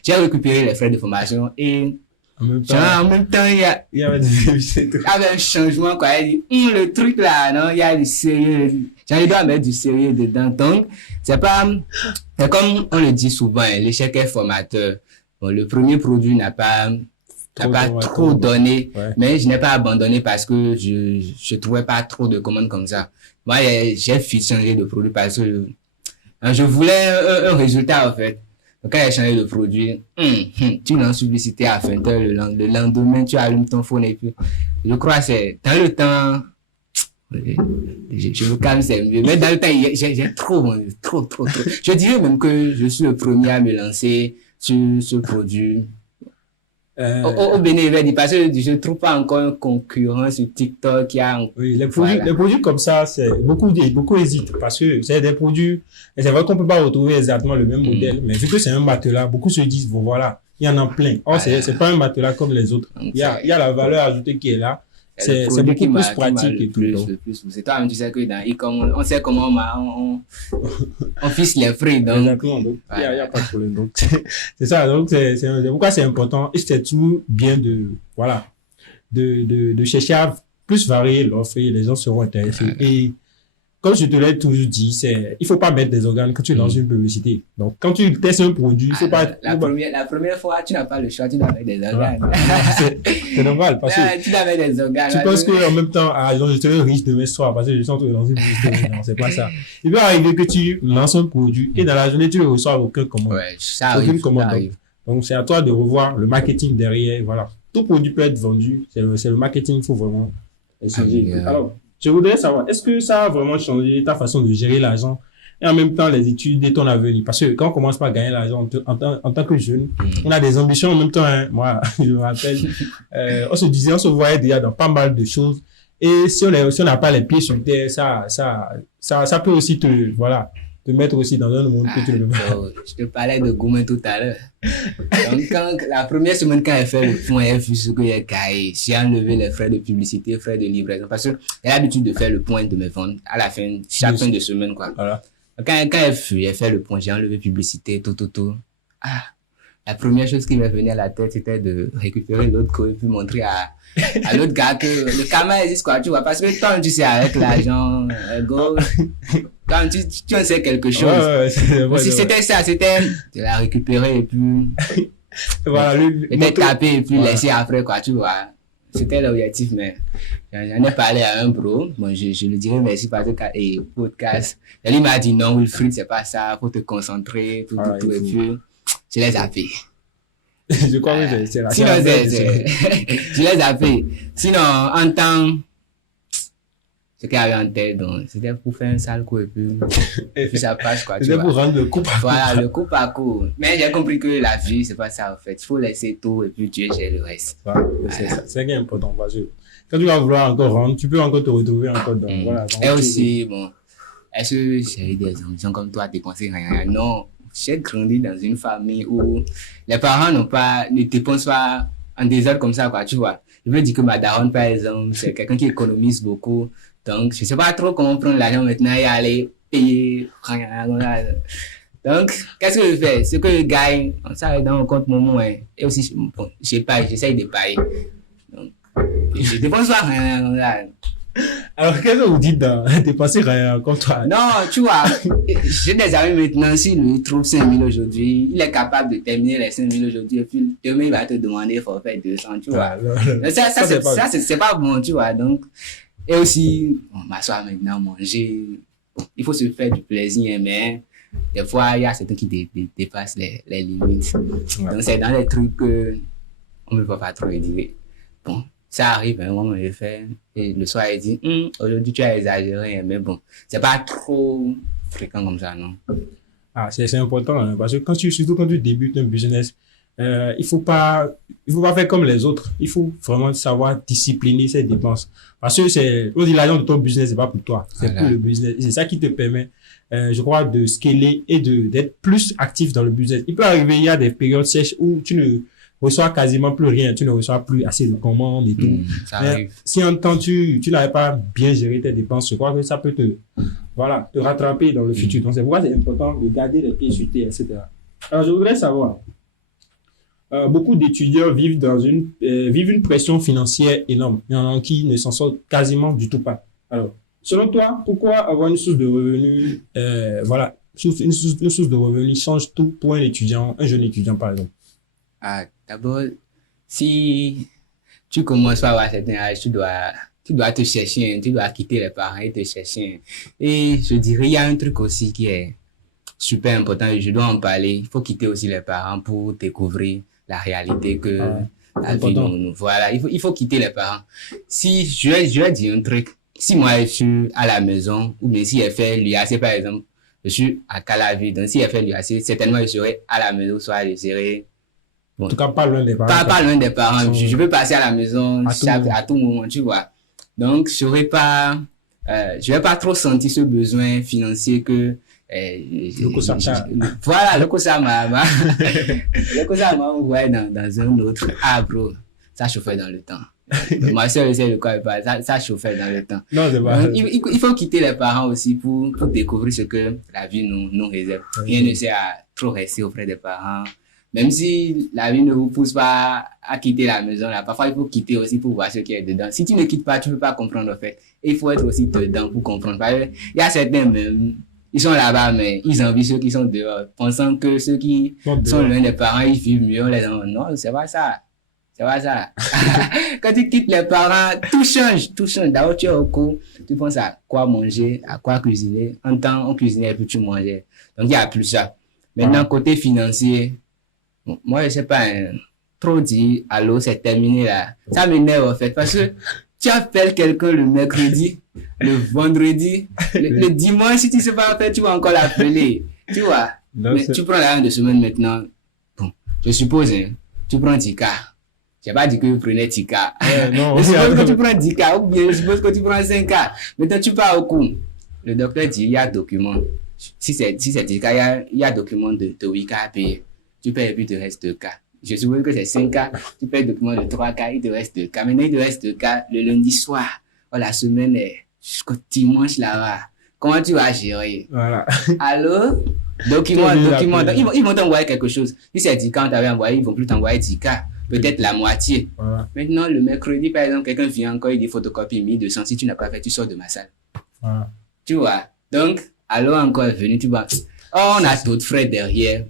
j'ai récupéré les frais de formation et en même temps, il y avait un changement, quoi. Il dit, le truc là, non, il y a du sérieux. Il doit mettre du sérieux dedans. Donc, c'est comme on le dit souvent, l'échec est formateur. Bon, le premier produit n'a pas trop donné, mais je n'ai pas abandonné parce que je trouvais pas trop de commandes comme ça. Moi, j'ai changé de produit parce que je voulais un résultat, en fait. Donc, quand j'ai changé de produit, tu lances publicité à 20 heures, le lendemain, tu allumes ton phone et puis, je crois que c'est, dans le temps, je me calme, c'est mieux. Mais dans le temps, j'ai trop. Je dirais même que je suis le premier à me lancer sur ce produit. Au bénéfice, parce que je ne trouve pas encore un concurrent sur TikTok. Oui, les produits comme ça, beaucoup hésitent parce que c'est des produits, et c'est vrai qu'on ne peut pas retrouver exactement le même modèle, mais vu que c'est un matelas, beaucoup se disent, bon voilà, il y en a plein. Or, c'est pas un matelas comme les autres. Il y a la valeur ajoutée qui est là. C'est beaucoup plus pratique et tout. C'est toi-même, tu sais que dans e-commerce, on sait comment on fiche les frais. Donc, exactement. Donc, il n'y a pas de problème. Donc, c'est ça. Donc, c'est pourquoi c'est important. Et c'est tout bien de chercher à plus varier l'offre et les gens seront intéressés. Et comme je te l'ai toujours dit, il faut pas mettre des organes quand tu lances une publicité. Donc, quand tu testes un produit, il faut pas... La première fois, tu n'as pas le choix, tu dois mettre des organes. C'est normal, parce que... Tu dois mettre des organes. Tu penses qu'en même temps, je serai riche demain soir parce que je suis en train de lancer une publicité. Non, c'est pas ça. Il peut arriver que tu lances un produit et dans la journée, tu ne reçois aucun commande. Ouais, ça arrive. Donc, c'est à toi de revoir le marketing derrière. Voilà. Tout produit peut être vendu. C'est le marketing, il faut vraiment essayer. Alors, je voudrais savoir, est-ce que ça a vraiment changé ta façon de gérer l'argent et en même temps les études et ton avenir? Parce que quand on commence par gagner l'argent en tant que jeune, on a des ambitions en même temps. Hein. Moi, je me rappelle, on se voyait déjà dans pas mal de choses. Et si on n'a pas les pieds sur terre, ça peut aussi te mettre aussi dans un monde que tu ne veux pas. Je te parlais de Goumen tout à l'heure. Donc, la première semaine, quand elle fait le point, elle a vu ce que j'ai gagné. J'ai enlevé les frais de publicité, frais de livraison. Parce que j'ai l'habitude de faire le point de mes ventes à la fin, chaque fin de semaine, quoi. Voilà. Quand elle fait le point, j'ai enlevé publicité, tout. La première chose qui m'est venue à la tête, c'était de récupérer l'autre code et puis montrer à l'autre gars que le karma existe, quoi, tu vois. Parce que toi, tu sais, avec l'argent, go, toi, tu en sais quelque chose. C'était ça, c'était de la récupérer et puis, voilà, peut-être taper et puis laisser après, quoi, tu vois. C'était l'objectif, mais j'en ai parlé à un bro. Bon, je lui dirais merci parce que, podcast. Il m'a dit non, Wilfried, c'est pas ça, faut te concentrer, tout, et puis, je les zappé. Je crois que c'est la sinon, je les zappé. Sinon, en temps, ce qu'il y avait en tête, donc, c'était pour faire un sale coup et puis ça passe, quoi. C'était pour rendre le coup à coup. Voilà, le coup à coup. Mais j'ai compris que la vie, c'est pas ça, en fait. Il faut laisser tout et puis Dieu gère le reste. Voilà. C'est ça. C'est ça qui est important, parce que quand tu vas vouloir encore rendre, tu peux encore te retrouver encore dans, voilà. Et aussi, bon, est-ce que j'ai eu des ambitions comme toi, dépenser rien? Non. J'ai grandi dans une famille où les parents ne dépensent pas en désordre comme ça, quoi, tu vois. Je veux dire que ma daronne, par exemple, c'est quelqu'un qui économise beaucoup. Donc, je sais pas trop comment prendre l'argent maintenant et aller payer. Donc, qu'est-ce que je fais? Ce que je gagne, ça va dans mon compte moment, hein. Et aussi, bon, j'essaye de payer. Donc, je dépense pas rien. Alors, qu'est-ce que vous dites dans dépenser rien comme toi? Non, tu vois, j'ai des amis maintenant, s'il lui trouve 5 000 aujourd'hui, il est capable de terminer les 5 000 aujourd'hui, et puis demain, il va te demander forfait 200, tu vois. Mais ça, c'est pas bon, tu vois. Donc, et aussi, m'asseoir maintenant, manger. Bon, il faut se faire du plaisir, mais des fois, il y a certains qui dépassent les limites. Ouais. Donc, c'est dans les trucs que on ne peut pas trop dire. Bon. Ça arrive, hein, moi, je fais, et le soir, il dit, aujourd'hui, tu as exagéré, mais bon, c'est pas trop fréquent comme ça, non? C'est important, hein, parce que surtout quand tu débutes un business, il faut pas faire comme les autres. Il faut vraiment savoir discipliner ses dépenses. Parce que on dit l'argent de ton business, c'est pas pour toi. C'est pour le business. C'est ça qui te permet, je crois, de scaler et d'être plus actif dans le business. Il peut arriver, il y a des périodes sèches où tu ne reçois quasiment plus rien, tu ne reçois plus assez de commandes et tout. Ça arrive. Si en temps tu n'avais pas bien géré tes dépenses, je crois que ça peut te rattraper dans le futur. Donc c'est pourquoi c'est important de garder les pieds sur terre, etc. Alors je voudrais savoir, beaucoup d'étudiants vivent une pression financière énorme. Il y en a qui ne s'en sortent quasiment du tout pas. Alors, selon toi, pourquoi avoir une source de revenus, une source de revenus change tout pour un jeune étudiant par exemple? D'abord, si tu commences à avoir un certain âge, tu dois te chercher, tu dois quitter les parents et te chercher. Et je dirais, il y a un truc aussi qui est super important et je dois en parler. Il faut quitter aussi les parents pour découvrir la réalité que la vie nous. Voilà, il faut quitter les parents. Si je vais dire un truc, si moi je suis à la maison, ou bien si elle fait l'UAC par exemple, je suis à Calavi, donc si elle fait l'UAC, certainement je serai à la maison, soit je serai. Bon, en tout cas, pas loin des parents. Pas loin des parents. Je peux passer à la maison à tout moment, tu vois. Donc, je vais pas trop sentir ce besoin financier que, voilà, le Kosama envoyé dans un autre. Bro, ça chauffait dans le temps. Ma soeur essaie de quoi ça chauffait dans le temps. Non, c'est pas. Donc, il faut quitter les parents aussi pour découvrir ce que la vie nous réserve. Rien ne sert à trop rester auprès des parents. Même si la vie ne vous pousse pas à quitter la maison, là, parfois il faut quitter aussi pour voir ce qui est dedans. Si tu ne quittes pas, tu ne peux pas comprendre en fait. Et il faut être aussi dedans pour comprendre. Parce que il y a certains même, ils sont là-bas, mais ils envient ceux qui sont dehors, pensant que ceux qui sont loin des parents, ils vivent mieux. On les dit, non, c'est pas ça. C'est pas ça. Quand tu quittes les parents, tout change, tout change. D'abord, tu es au cours, tu penses à quoi manger, à quoi cuisiner. En temps, on cuisinait et puis tu mangeais. Donc, il n'y a plus ça. Maintenant, côté financier, moi, je sais pas, hein, trop dit, allô, c'est terminé là. Ça m'énerve en fait, parce que tu appelles quelqu'un le mercredi, le vendredi, le dimanche, si tu sais pas en fait, tu vas encore l'appeler. Tu vois. Non, Mais tu prends la de semaine maintenant. Bon, je suppose, hein, tu prends Tika. J'ai pas dit que vous prenez Tika. non, Je suppose que tu prends 10K ou bien je suppose que tu prends 5K. Maintenant, tu pars au cours. Le docteur dit, il y a document. Si c'est 10K, il y a document de 8K à payer. Tu payes et puis il te reste 2K. Je suppose que c'est 5K. Tu payes le document de 3K, il te reste 2K. Maintenant, il te reste 2K le lundi soir. Oh, la semaine est jusqu'au dimanche là-bas. Comment tu vas gérer? Voilà. Allô? Document. Ils vont t'envoyer quelque chose. Si c'est 10K, on t'avait envoyé, ils vont plus t'envoyer 10K. Peut-être la moitié. Voilà. Maintenant, le mercredi, par exemple, quelqu'un vient encore, il dit photocopie 1200. Si tu n'as pas fait, tu sors de ma salle. Voilà. Tu vois? Donc, allô encore venu, tu vois. Oh, on a d'autres frais derrière.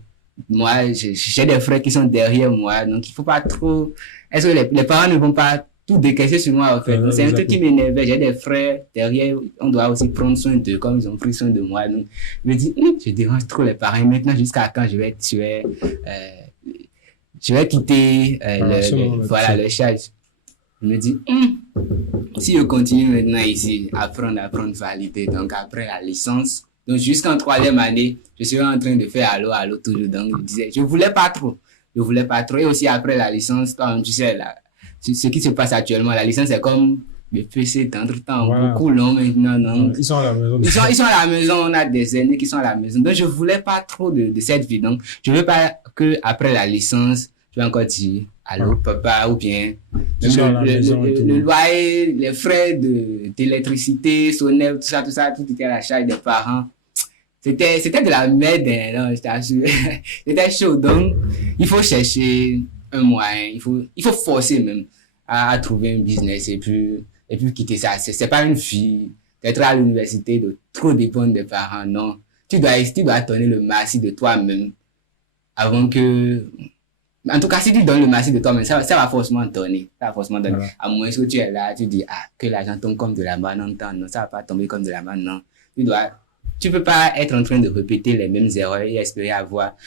Moi, j'ai des frais qui sont derrière moi. Donc, il faut pas trop. Est-ce que les parents ne vont pas tout décaisser sur moi, en fait? Donc, c'est un truc qui m'énerve. J'ai des frais derrière. On doit aussi prendre soin d'eux, comme ils ont pris soin de moi. Donc, je me dis, je dérange trop les parents. Maintenant, jusqu'à quand je vais quitter le charge. Je me dis, si je continue maintenant ici, apprendre, valider, donc après la licence, donc jusqu'en 3e année, je serai en train de faire allô toujours. Donc je disais, je voulais pas trop. Et aussi après la licence, toi, tu sais, ce qui se passe actuellement, la licence est comme le PC d'entre-temps, voilà. Beaucoup long maintenant. Donc, ils sont à la maison. Ils sont à la maison, on a des aînés qui sont à la maison. Donc je voulais pas trop de cette vie. Donc je veux pas que après la licence, je vais encore dire allô papa ou bien le loyer, les frais d'électricité, sonnerie, tout ça, tout était à la charge des parents. C'était de la merde, hein, non, je t'assure. C'était chaud. Donc il faut chercher un moyen, il faut forcer même à trouver un business et puis quitter ça. C'est pas une vie d'être à l'université, de trop dépendre des parents, non. Tu dois donner le maxi de toi-même avant que, en tout cas, si tu donnes le maxi de toi-même, ça va forcément donner. Voilà. À moins que tu es là, tu dis, que l'argent tombe comme de la main, non, ça va pas tomber comme de la main, non. Tu peux pas être en train de répéter les mêmes erreurs et espérer avoir,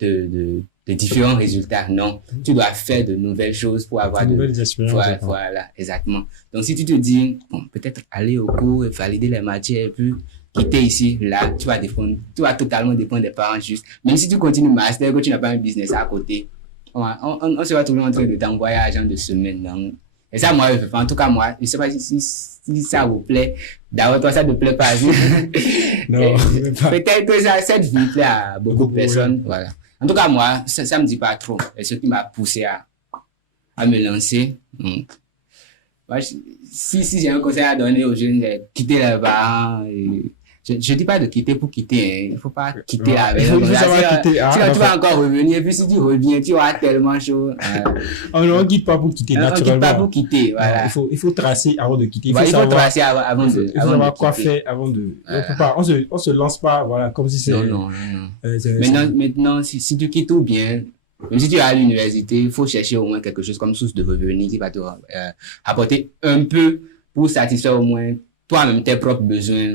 de différents résultats. Non, tu dois faire de nouvelles choses pour avoir de nouvelles expériences. Voilà, exactement. Donc, si tu te dis, bon, peut-être aller au cours, valider les matières, et puis quitter ici, là, tu vas totalement dépendre des parents juste. Même si tu continues master, que tu n'as pas un business à côté, on sera toujours en train de t'envoyer l'argent de semaine. Donc, et ça, moi, en tout cas, moi, je sais pas si ça vous plaît. D'abord, toi, ça ne te plaît pas. Non, peut-être que cette vie plaît à beaucoup de personnes. Oui. Voilà. En tout cas, moi, ça me dit pas trop. Et ce qui m'a poussé à me lancer. Donc, moi, si j'ai un conseil à donner aux jeunes, c'est quitter les parents. Je dis pas de quitter pour quitter, hein. Il faut pas quitter la maison. Tu vas encore revenir, et puis si tu reviens, tu auras tellement chaud. On ne quitte pas pour quitter, naturellement. On ne quitte pas pour quitter, voilà. Il faut tracer avant de quitter. Il faut tracer avant de quitter. Il faut savoir quoi faire avant de... On se lance pas, voilà, comme si c'est... Non. Maintenant, si tu quittes tout bien, même si tu es à l'université, il faut chercher au moins quelque chose comme source de revenus qui va te apporter un peu pour satisfaire au moins toi-même tes propres besoins,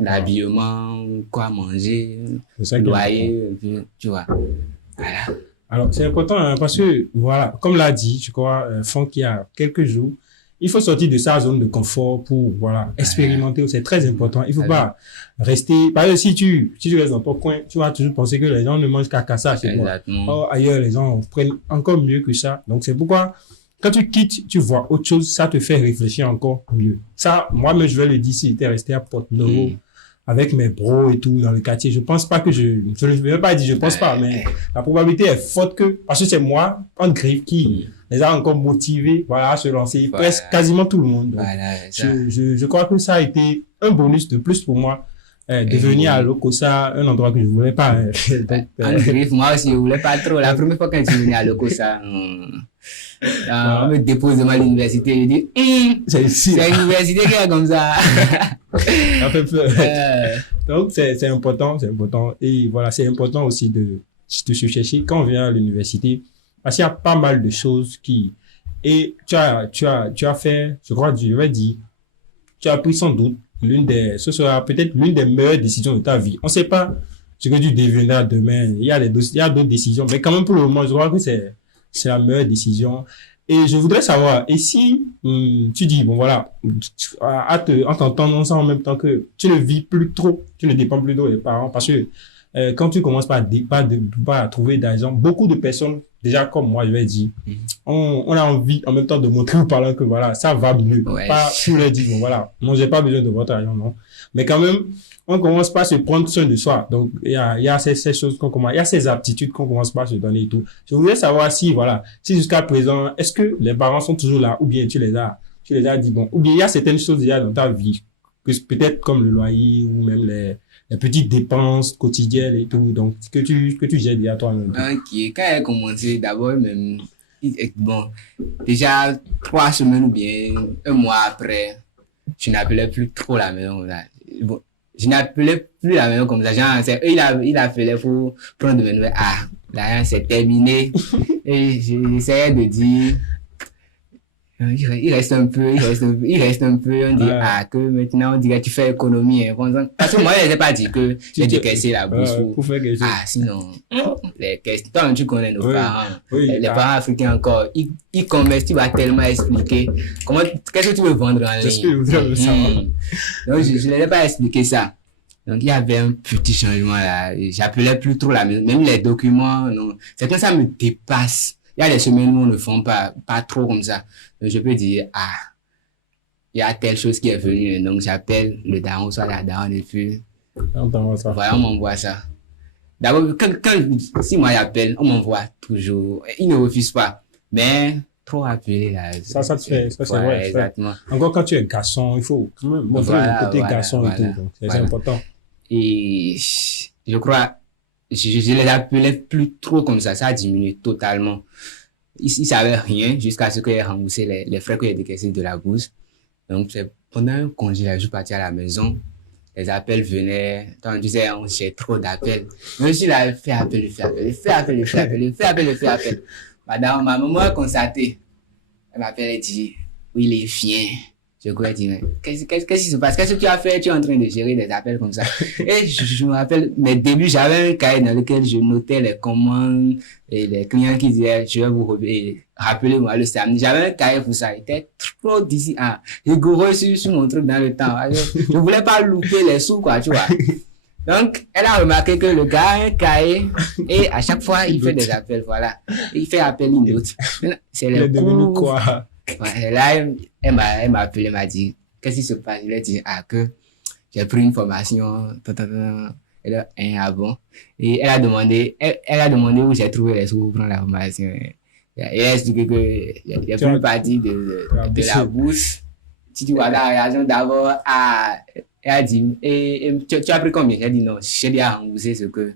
l'habillement, quoi manger, loyer, tu vois. Voilà. Alors, c'est important hein, parce que, voilà, comme l'a dit, je crois, Franck, il y a quelques jours, il faut sortir de sa zone de confort pour, voilà, expérimenter. C'est très important. Il faut pas rester, parce que si tu restes dans ton coin, tu vas toujours penser que les gens ne mangent qu'à ça chez toi. Or, ailleurs, les gens prennent encore mieux que ça. Donc, c'est pourquoi, quand tu quittes, tu vois autre chose, ça te fait réfléchir encore mieux. Ça, moi-même, je vais le dire, si j'étais resté à Porte-Novo, avec mes bros et tout dans le quartier, je pense pas que je ne vais pas dire je pense pas, mais la probabilité est forte que, parce que c'est moi, en griffe, qui les a encore motivés, voilà, à se lancer, presque quasiment tout le monde. Donc, je crois que ça a été un bonus de plus pour moi, devenir à Lokossa un endroit que je voulais pas. Donc, En griffe, moi aussi, je voulais pas trop. La première fois quand je suis venu à Lokossa, on me dépose devant l'université, je dis, c'est ici. c'est une université qui est comme ça. Ça fait peur. Donc, c'est important, c'est important. Et voilà, c'est important aussi de se chercher quand on vient à l'université. Parce qu'il y a pas mal de choses qui, et tu as fait, je crois, je vais dire, tu as pris sans doute ce sera peut-être l'une des meilleures décisions de ta vie. On sait pas ce que tu deviendras demain. Il y a d'autres décisions, mais quand même pour le moment, je crois que c'est la meilleure décision. Et je voudrais savoir, et si tu dis, bon voilà, en t'entendant ça en même temps que tu ne vis plus trop, tu ne dépends plus trop des parents, parce que quand tu commences pas à trouver d'argent, beaucoup de personnes, déjà comme moi, je vais dire, on a envie en même temps de montrer aux parents que voilà, ça va mieux. Ouais. Pas pour leur dire, bon voilà, non, j'ai pas besoin de votre argent, non. Mais quand même, on commence pas à se prendre soin de soi. Donc, il y a ces choses qu'on commence, il y a ces aptitudes qu'on commence pas à se donner et tout. Je voulais savoir si, voilà, si jusqu'à présent, est-ce que les parents sont toujours là, ou bien tu les as dit, bon, ou bien il y a certaines choses déjà dans ta vie, que peut-être comme le loyer, ou même les petites dépenses quotidiennes et tout, donc, que tu gères déjà toi-même. Ok, quand elle a commencé, d'abord, même, bon, déjà 3 semaines ou bien 1 mois après, je n'appelais plus trop la maison. Là. Bon, je n'appelais plus la maison comme ça. Genre, il a fallu pour prendre de mes nouvelles. Ah, là, c'est terminé. Et j'essayais de dire, il reste un peu. On dit, que maintenant, on dirait que tu fais économie. Hein. Parce que moi, je n'ai pas dit que j'ai décaissé la bourse. Pour faire quelque chose. Sinon, les questions, tu connais nos parents. Oui, les parents africains encore, ils commercent, tu vas tellement expliquer. Qu'est-ce que tu veux vendre en ligne? C'est ce que je voudrais savoir. Donc, je ne l'ai pas expliqué ça. Donc, il y avait un petit changement là. J'appelais plus trop la maison. Même les documents, non. C'est que ça me dépasse. Il y a des semaines où on ne font pas trop comme ça. Donc, je peux dire, il y a telle chose qui est venue. Donc, j'appelle le daron, soit la daronne, et puis, voilà, on m'envoie ça. D'abord, si moi j'appelle, on m'envoie toujours. Il ne refuse pas. Mais, trop appeler là. Ça te fait, ça c'est vrai. Exactement. Encore quand tu es garçon, il faut quand même montrer le côté garçon et tout. Donc, c'est important. Et je crois, je les appelais plus trop comme ça. Ça a diminué totalement. Ils savaient rien jusqu'à ce qu'ils aient remboursé les frais que j'ai décaissés de la bourse. Donc, c'est pendant un congé, là, je suis parti à la maison. Les appels venaient. Quand on disait, j'ai trop d'appels. Même si là, fais appel. Madame, ma maman a constaté. Elle m'appelle et dit, oui, les chiens. Je crois dire, qu'est-ce qui se passe? Qu'est-ce que tu as fait? Tu es en train de gérer des appels comme ça. Et je me rappelle, mes débuts, j'avais un cahier dans lequel je notais les commandes et les clients qui disaient, je vais vous rappeler moi le samedi. J'avais un cahier pour ça. Il était trop d'ici, rigoureux sur mon truc dans le temps. Je voulais pas louper les sous, quoi, tu vois. Donc, elle a remarqué que le gars a un cahier et à chaque fois, il fait des appels, voilà. Il fait appel, il note. C'est les devenu quoi? Ouais, là, elle m'a appelé, elle m'a dit, qu'est-ce qui se passe? Je lui ai dit, que j'ai pris une formation, elle a bon. Et elle a demandé où j'ai trouvé les sous pour prendre la formation. Et elle a expliqué que j'ai pris une partie de la bourse. Si tu vois la réaction d'abord, elle a dit, et tu as pris combien? J'ai dit non, j'ai déjà remboursé ce que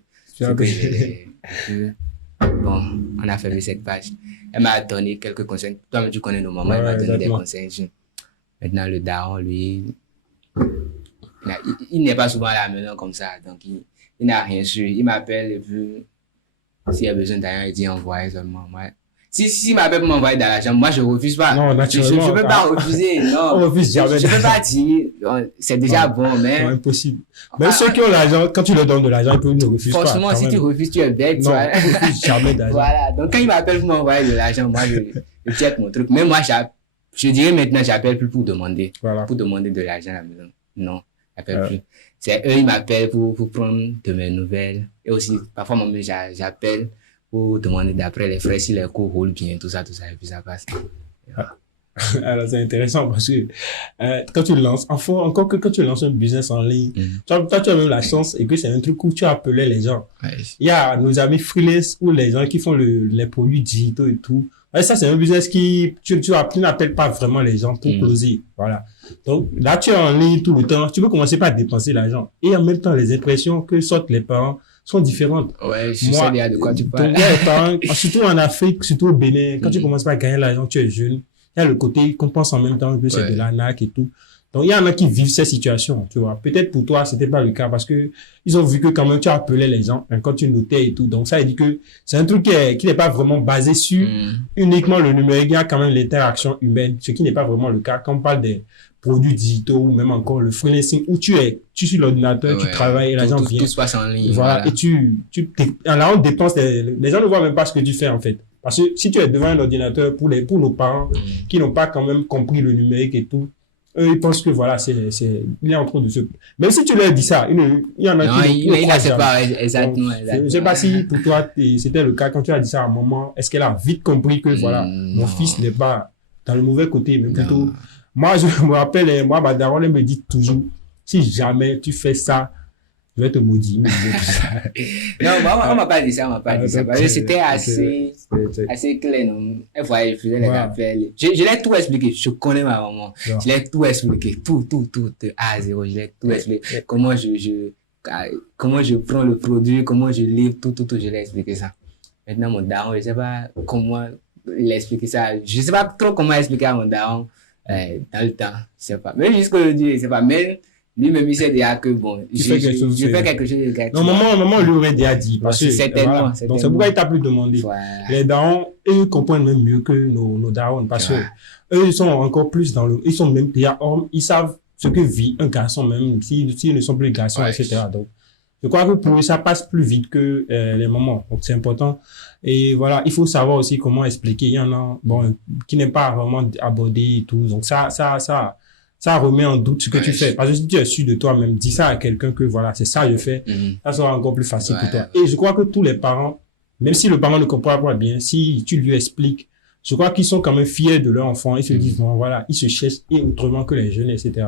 bon, on a fait cette page. Elle m'a donné quelques conseils. Toi, tu connais nos mamans, elle m'a donné des conseils. Maintenant, le daron, lui, il n'est pas souvent à la maison comme ça, donc il n'a rien su. Il m'appelle et puis, s'il a besoin d'argent, il dit envoyer seulement. Moi, si m'appelle pour m'envoyer de l'argent, moi je refuse pas. Non, naturellement. Je peux pas refuser, non. On refuse jamais. Je peux pas dire, c'est déjà bon, mais. Non, impossible. Même ceux qui ont l'argent, quand tu leur donnes de l'argent, ils ne refusent pas. Forcément, si tu refuses, tu es bête, tu vois. Non, tu refuses jamais d'argent. Voilà. Donc, quand il m'appelle pour m'envoyer de l'argent, moi, je check mon truc. Mais moi, je dirais maintenant, j'appelle plus pour demander. Voilà. Pour demander de l'argent à la maison. Non, j'appelle plus. C'est eux, ils m'appellent pour prendre de mes nouvelles. Et aussi, parfois, moi-même, j'appelle pour demander d'après les frais, si les cours roulent bien, tout ça, et puis ça passe. Alors, c'est intéressant parce que quand tu lances, encore que quand tu lances un business en ligne, toi, tu as même la chance et que c'est un truc où tu appelais les gens. Ouais. Il y a nos amis freelance ou les gens qui font les produits digitaux et tout. Ouais, ça, c'est un business qui, tu n'appelles pas vraiment les gens pour closer. Voilà. Donc, là, tu es en ligne tout le temps. Tu peux commencer par dépenser l'argent. Et en même temps, les impressions que sortent les parents sont différentes. Ouais, je sais bien de quoi tu parles. Donc, les parents, surtout en Afrique, surtout au Bénin, quand tu commences par gagner l'argent, tu es jeune. Il y a le côté qu'on pense en même temps que c'est de l'arnaque et tout. Donc, il y en a qui vivent ces situations, tu vois. Peut-être pour toi, c'était pas le cas parce que ils ont vu que quand même tu appelais les gens, hein, quand tu notais et tout. Donc, ça veut dire que c'est un truc qui n'est pas vraiment basé sur uniquement le numérique. Il y a quand même l'interaction humaine, ce qui n'est pas vraiment le cas quand on parle des produits digitaux ou même encore le freelancing où tu es sur l'ordinateur, tu travailles et l'argent vient. Tout se passe en ligne. Voilà. Et alors on dépense, les gens ne voient même pas ce que tu fais, en fait. Parce que si tu es devant un ordinateur pour nos parents qui n'ont pas quand même compris le numérique et tout, eux, ils pensent que voilà, il est en train de se, même si tu leur dis ça, il y en a qui ne croient pas exactement. Je ne sais pas si pour toi, c'était le cas quand tu as dit ça à un moment, est-ce qu'elle a vite compris que voilà, mon fils n'est pas dans le mauvais côté, mais plutôt, moi, je me rappelle, moi, ma daronne, elle me dit toujours, si jamais tu fais ça, je vais te maudire. Non, moi, on m'a pas dit ça, parce que c'était assez clair, non. Elle voyait, je faisais les appels. Je l'ai tout expliqué. Je connais ma maman. Non. Je l'ai tout expliqué. Tout, de A à Z. Je l'ai tout expliqué. Comment je prends le produit, comment je livre, tout, je l'ai expliqué ça. Maintenant, mon daron, je sais pas comment l'expliquer ça. Je sais pas trop comment expliquer à mon daron, dans le temps. Je sais pas. Même jusqu'aujourd'hui, je sais pas. Même, lui-même, il sait déjà que bon, je fais quelque chose de gratuit. Non, maman lui aurait déjà dit. Parce que, certainement. Donc, c'est pourquoi il t'a plus demandé. Voilà. Les darons, eux, comprennent même mieux que nos darons. Parce que, eux, ils sont encore plus ils sont même déjà hommes. Ils savent ce que vit un garçon, même s'ils ne sont plus garçons, etc. Donc, je crois que pour eux, ça passe plus vite que les mamans. Donc, c'est important. Et voilà, il faut savoir aussi comment expliquer. Il y en a, qui n'est pas vraiment abordé et tout. Donc, ça remet en doute ce que tu fais. Parce que si tu es sûr de toi-même, dis ça à quelqu'un que voilà, c'est ça que je fais, ça sera encore plus facile pour toi. Et je crois que tous les parents, même si le parent ne comprend pas bien, si tu lui expliques, je crois qu'ils sont quand même fiers de leur enfant. Ils se disent, bon, voilà, ils se cherchent et autrement que les jeunes, etc.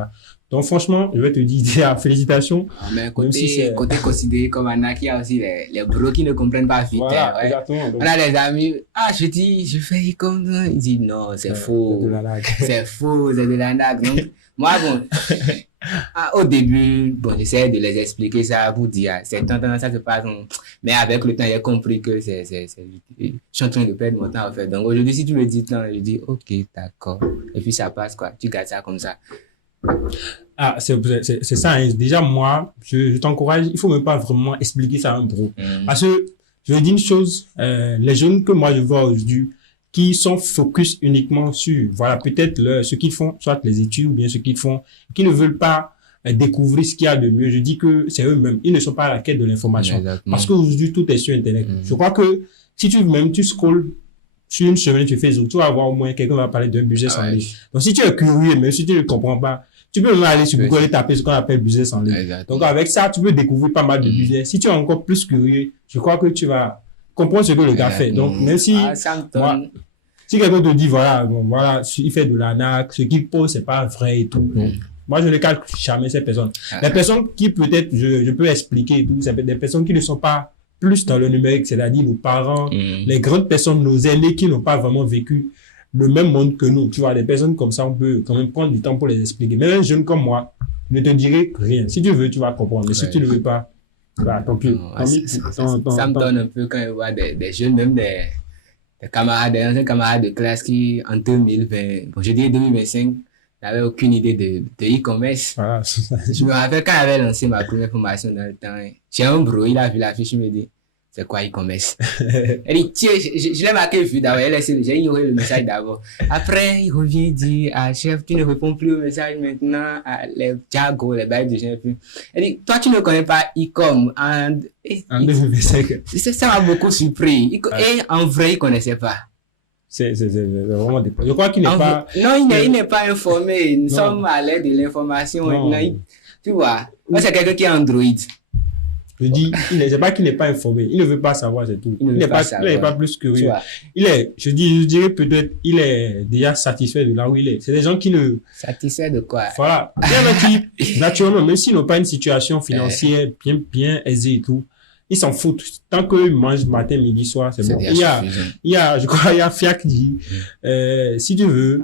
Donc, franchement, je vais te dire, félicitations. Mais côté considéré comme arnaque, il y a aussi les bros qui ne comprennent pas vite. Voilà, exactement. Donc, on a des amis, je fais comme ça. Ils disent, non, c'est faux. C'est faux, c'est de l'arnaque. Donc, moi, au début, j'essaie de les expliquer ça pour dire, c'est tendance, ça se passe. Mais avec le temps, j'ai compris que je suis en train de perdre mon temps, en fait. Donc, aujourd'hui, si tu me dis tant, je dis, ok, d'accord. Et puis, ça passe, quoi. Tu gardes ça comme ça. Ah, c'est ça, hein. Déjà, moi, je t'encourage, il faut même pas vraiment expliquer ça à un bro. Parce que, je veux dire une chose, les jeunes que moi je vois aujourd'hui, qui sont focus uniquement sur, voilà, peut-être ce qu'ils font, soit les études ou bien ce qu'ils font, qui ne veulent pas découvrir ce qu'il y a de mieux. Je dis que c'est eux-mêmes, ils ne sont pas à la quête de l'information. Parce qu'aujourd'hui, tout est sur Internet. Je crois que si tu scrolles sur une semaine sur Facebook, tu vas avoir au moins quelqu'un va parler d'un business en ligne. Donc, si tu es curieux, même si tu ne comprends pas, tu peux même aller sur Google et taper ce qu'on appelle business en ligne. Donc, avec ça, tu peux découvrir pas mal de business. Si tu es encore plus curieux, je crois que tu vas comprendre ce que le gars fait. Donc, même si, si quelqu'un te dit, voilà, il fait de l'arnaque, ce qu'il pose, c'est pas vrai et tout. Moi, je ne calcule jamais ces personnes. Les personnes qui peut-être, je peux expliquer et tout, c'est des personnes qui ne sont pas plus dans le numérique, c'est-à-dire nos parents, les grandes personnes, nos aînés qui n'ont pas vraiment vécu le même monde que nous. Tu vois, des personnes comme ça, on peut quand même prendre du temps pour les expliquer. Mais un jeune comme moi, je ne te dirai rien. Si tu veux, tu vas comprendre. Mais si tu ne veux pas, bah, tant pis. Ça me donne un peu quand je vois des jeunes, même des camarades, des anciens camarades de classe qui, en 2020, je dis 2025, n'avaient aucune idée de e-commerce. Voilà, je me rappelle quand j'avais lancé ma première formation dans le temps, j'ai un bro, il a vu l'affiche, il me dit, c'est quoi e-commerce? Elle dit, tiens, je l'ai marqué vu d'abord, j'ai ignoré le message d'abord. Après, il revient, il dit, chef, tu ne réponds plus au message maintenant, les jargons, les bails de chef. Elle dit, toi, tu ne connais pas e-com. En 2025. Ça m'a beaucoup surpris. Et en vrai, il ne connaissait pas. C'est vraiment des... Je crois qu'il n'est pas... Non, il n'est pas informé. Nous sommes à l'aide de l'information. Tu vois, moi, c'est quelqu'un qui est Android. Je dis, c'est pas qu'il n'est pas informé. Il ne veut pas savoir, c'est tout. Il n'est pas plus curieux. Je dirais peut-être, il est déjà satisfait de là où il est. C'est des gens qui ne... Satisfait de quoi? Voilà. Il y en a qui, naturellement, même s'ils n'ont pas une situation financière bien aisée et tout, Ils s'en foutent. Tant qu'ils mangent matin, midi, soir, c'est bon. Je crois, il y a Fia qui dit, si tu veux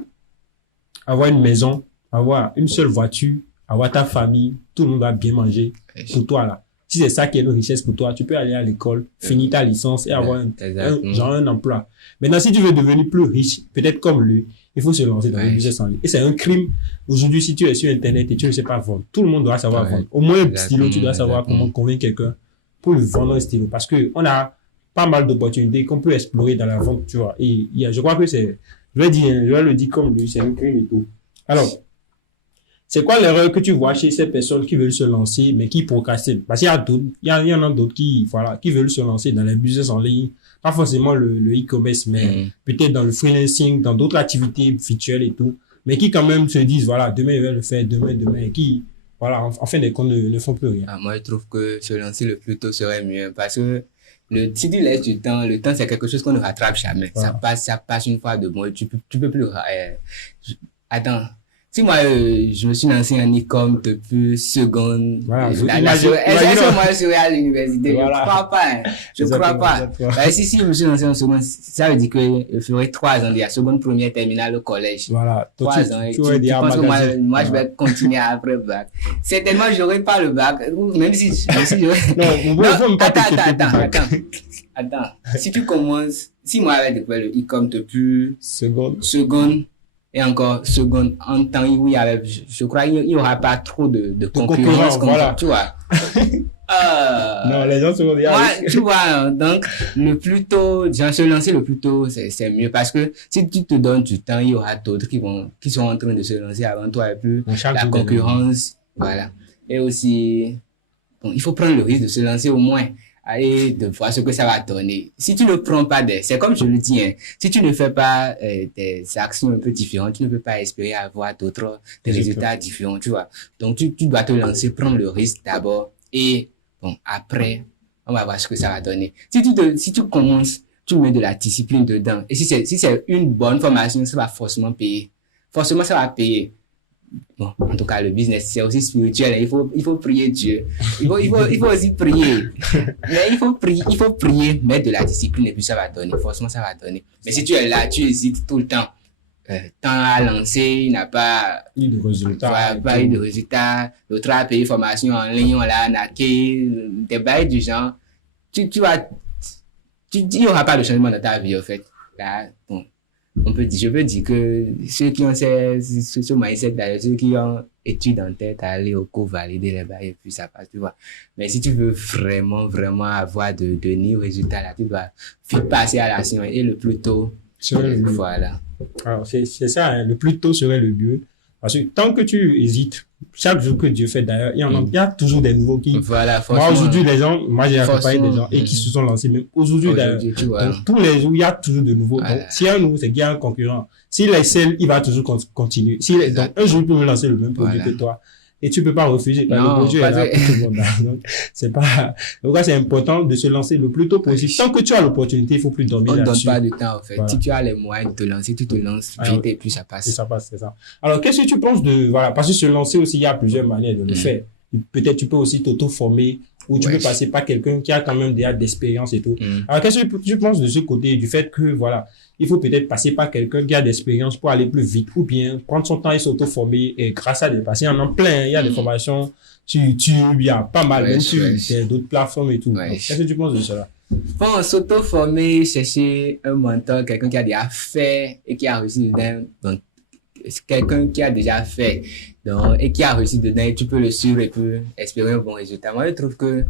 avoir une maison, avoir une seule voiture, avoir ta famille, tout le monde va bien manger pour toi, là. Si c'est ça qui est une richesse pour toi, tu peux aller à l'école, finir ta licence et avoir un emploi. Maintenant, si tu veux devenir plus riche, peut-être comme lui, il faut se lancer dans le business en ligne. Et c'est un crime. Aujourd'hui, si tu es sur Internet et tu ne sais pas vendre, tout le monde doit savoir vendre. Au moins, un stylo, tu dois savoir comment convaincre quelqu'un pour lui vendre un stylo. Parce qu'on a pas mal d'opportunités qu'on peut explorer dans la vente, tu vois. Et je crois que je vais le dire comme lui, c'est un crime et tout. Alors, c'est quoi l'erreur que tu vois chez ces personnes qui veulent se lancer, mais qui procrastinent? Parce qu'il y a d'autres, il y en a d'autres qui veulent se lancer dans les business en ligne, pas forcément le e-commerce, mais peut-être dans le freelancing, dans d'autres activités virtuelles et tout, mais qui quand même se disent, voilà, demain, je vais le faire, demain, et qui, voilà, en fin de compte, ne font plus rien. Moi, je trouve que se lancer le plus tôt serait mieux, parce que si tu laisses du temps, le temps, c'est quelque chose qu'on ne rattrape jamais. Voilà. Ça passe une fois de bon, tu peux plus, attends. Si moi, je me suis lancé en e-com depuis seconde, voilà, est-ce que moi je serais à l'université? Voilà. Je crois pas. Si je me suis lancé en seconde, ça veut dire que je ferai 3 ans, il y a seconde, première, terminale au collège. Voilà. 3 ans. Tu penses que moi je vais continuer après le bac. Certainement, j'aurai pas le bac, même si j'aurai. Attends. Si tu commences, si moi avec le e-com depuis seconde, et encore seconde, en temps où il y avait, je crois qu'il n'y aura pas trop de concurrence comme voilà. Ça, tu vois. Non, les gens se vont dire. Tu vois, donc, le plus tôt, se lancer le plus tôt, c'est mieux parce que si tu te donnes du temps, il y aura d'autres qui sont en train de se lancer avant toi et plus la concurrence, voilà. Et aussi, bon, il faut prendre le risque de se lancer au moins. Et de voir ce que ça va donner. Si tu ne prends pas c'est comme je le dis, hein, si tu ne fais pas des actions un peu différentes, tu ne peux pas espérer avoir des résultats différents, tu vois. Donc, tu dois te lancer, prendre le risque d'abord et bon, après, on va voir ce que ça va donner. Si tu commences, tu mets de la discipline dedans. Et si c'est une bonne formation, ça va forcément payer. Forcément, ça va payer. Bon, en tout cas, le business, c'est aussi spirituel. Il faut prier Dieu. Il faut aussi prier. Mais il faut prier, mettre de la discipline et puis ça va donner. Forcément, ça va donner. Mais si tu es là, tu hésites tout le temps. Temps à lancer, il n'a pas eu de résultats. Pas eu de résultats. L'autre a payé formation en ligne, on l'a arnaqué, des bails du genre. Il n'y aura pas de changement dans ta vie, en fait. Là, bon. Je peux dire que ceux qui ont ce mindset d'ailleurs, ceux qui ont études en tête à aller au cours valider les bails et puis ça passe, tu vois. Mais si tu veux vraiment avoir de nouveaux résultats là, tu dois vite passer à l'action et le plus tôt, voilà. Alors, c'est ça, hein, le plus tôt serait le mieux. Parce que tant que tu hésites, chaque jour que Dieu fait d'ailleurs, il y a toujours des nouveaux qui. Voilà, moi, aujourd'hui, j'ai accompagné des gens et qui se sont lancés. Mais aujourd'hui d'ailleurs, donc, tous les jours, il y a toujours de nouveaux. Donc, s'il y a un nouveau, c'est qu'il y a un concurrent. S'il excelle, il va toujours continuer. Donc, un jour, il peut me lancer le même produit que toi. Et tu peux pas refuser. Le produit est là pour tout le monde. Donc, c'est important de se lancer le plus tôt possible. Tant que tu as l'opportunité, il faut plus dormir là-dessus. On ne donne pas de temps, en fait. Voilà. Si tu as les moyens de te lancer, tu te lances vite et puis ça passe. Et ça passe, c'est ça. Alors, qu'est-ce que tu penses parce que se lancer aussi, il y a plusieurs manières de le faire. Peut-être tu peux aussi t'auto-former ou tu peux passer par quelqu'un qui a quand même déjà d'expérience et tout. Alors, qu'est-ce que tu penses de ce côté, du fait que, il faut peut-être passer par quelqu'un qui a d'expérience pour aller plus vite ou bien prendre son temps et s'auto-former et grâce à parce qu'il y en a plein, il y a des formations sur YouTube, il y a pas mal, même sur d'autres plateformes et tout. Qu'est-ce que tu penses de cela? Bon, s'auto-former, chercher un mentor, quelqu'un qui a déjà fait et qui a réussi dedans. Donc, quelqu'un qui a déjà fait et qui a réussi dedans et tu peux le suivre et puis espérer un bon résultat. Moi, je trouve que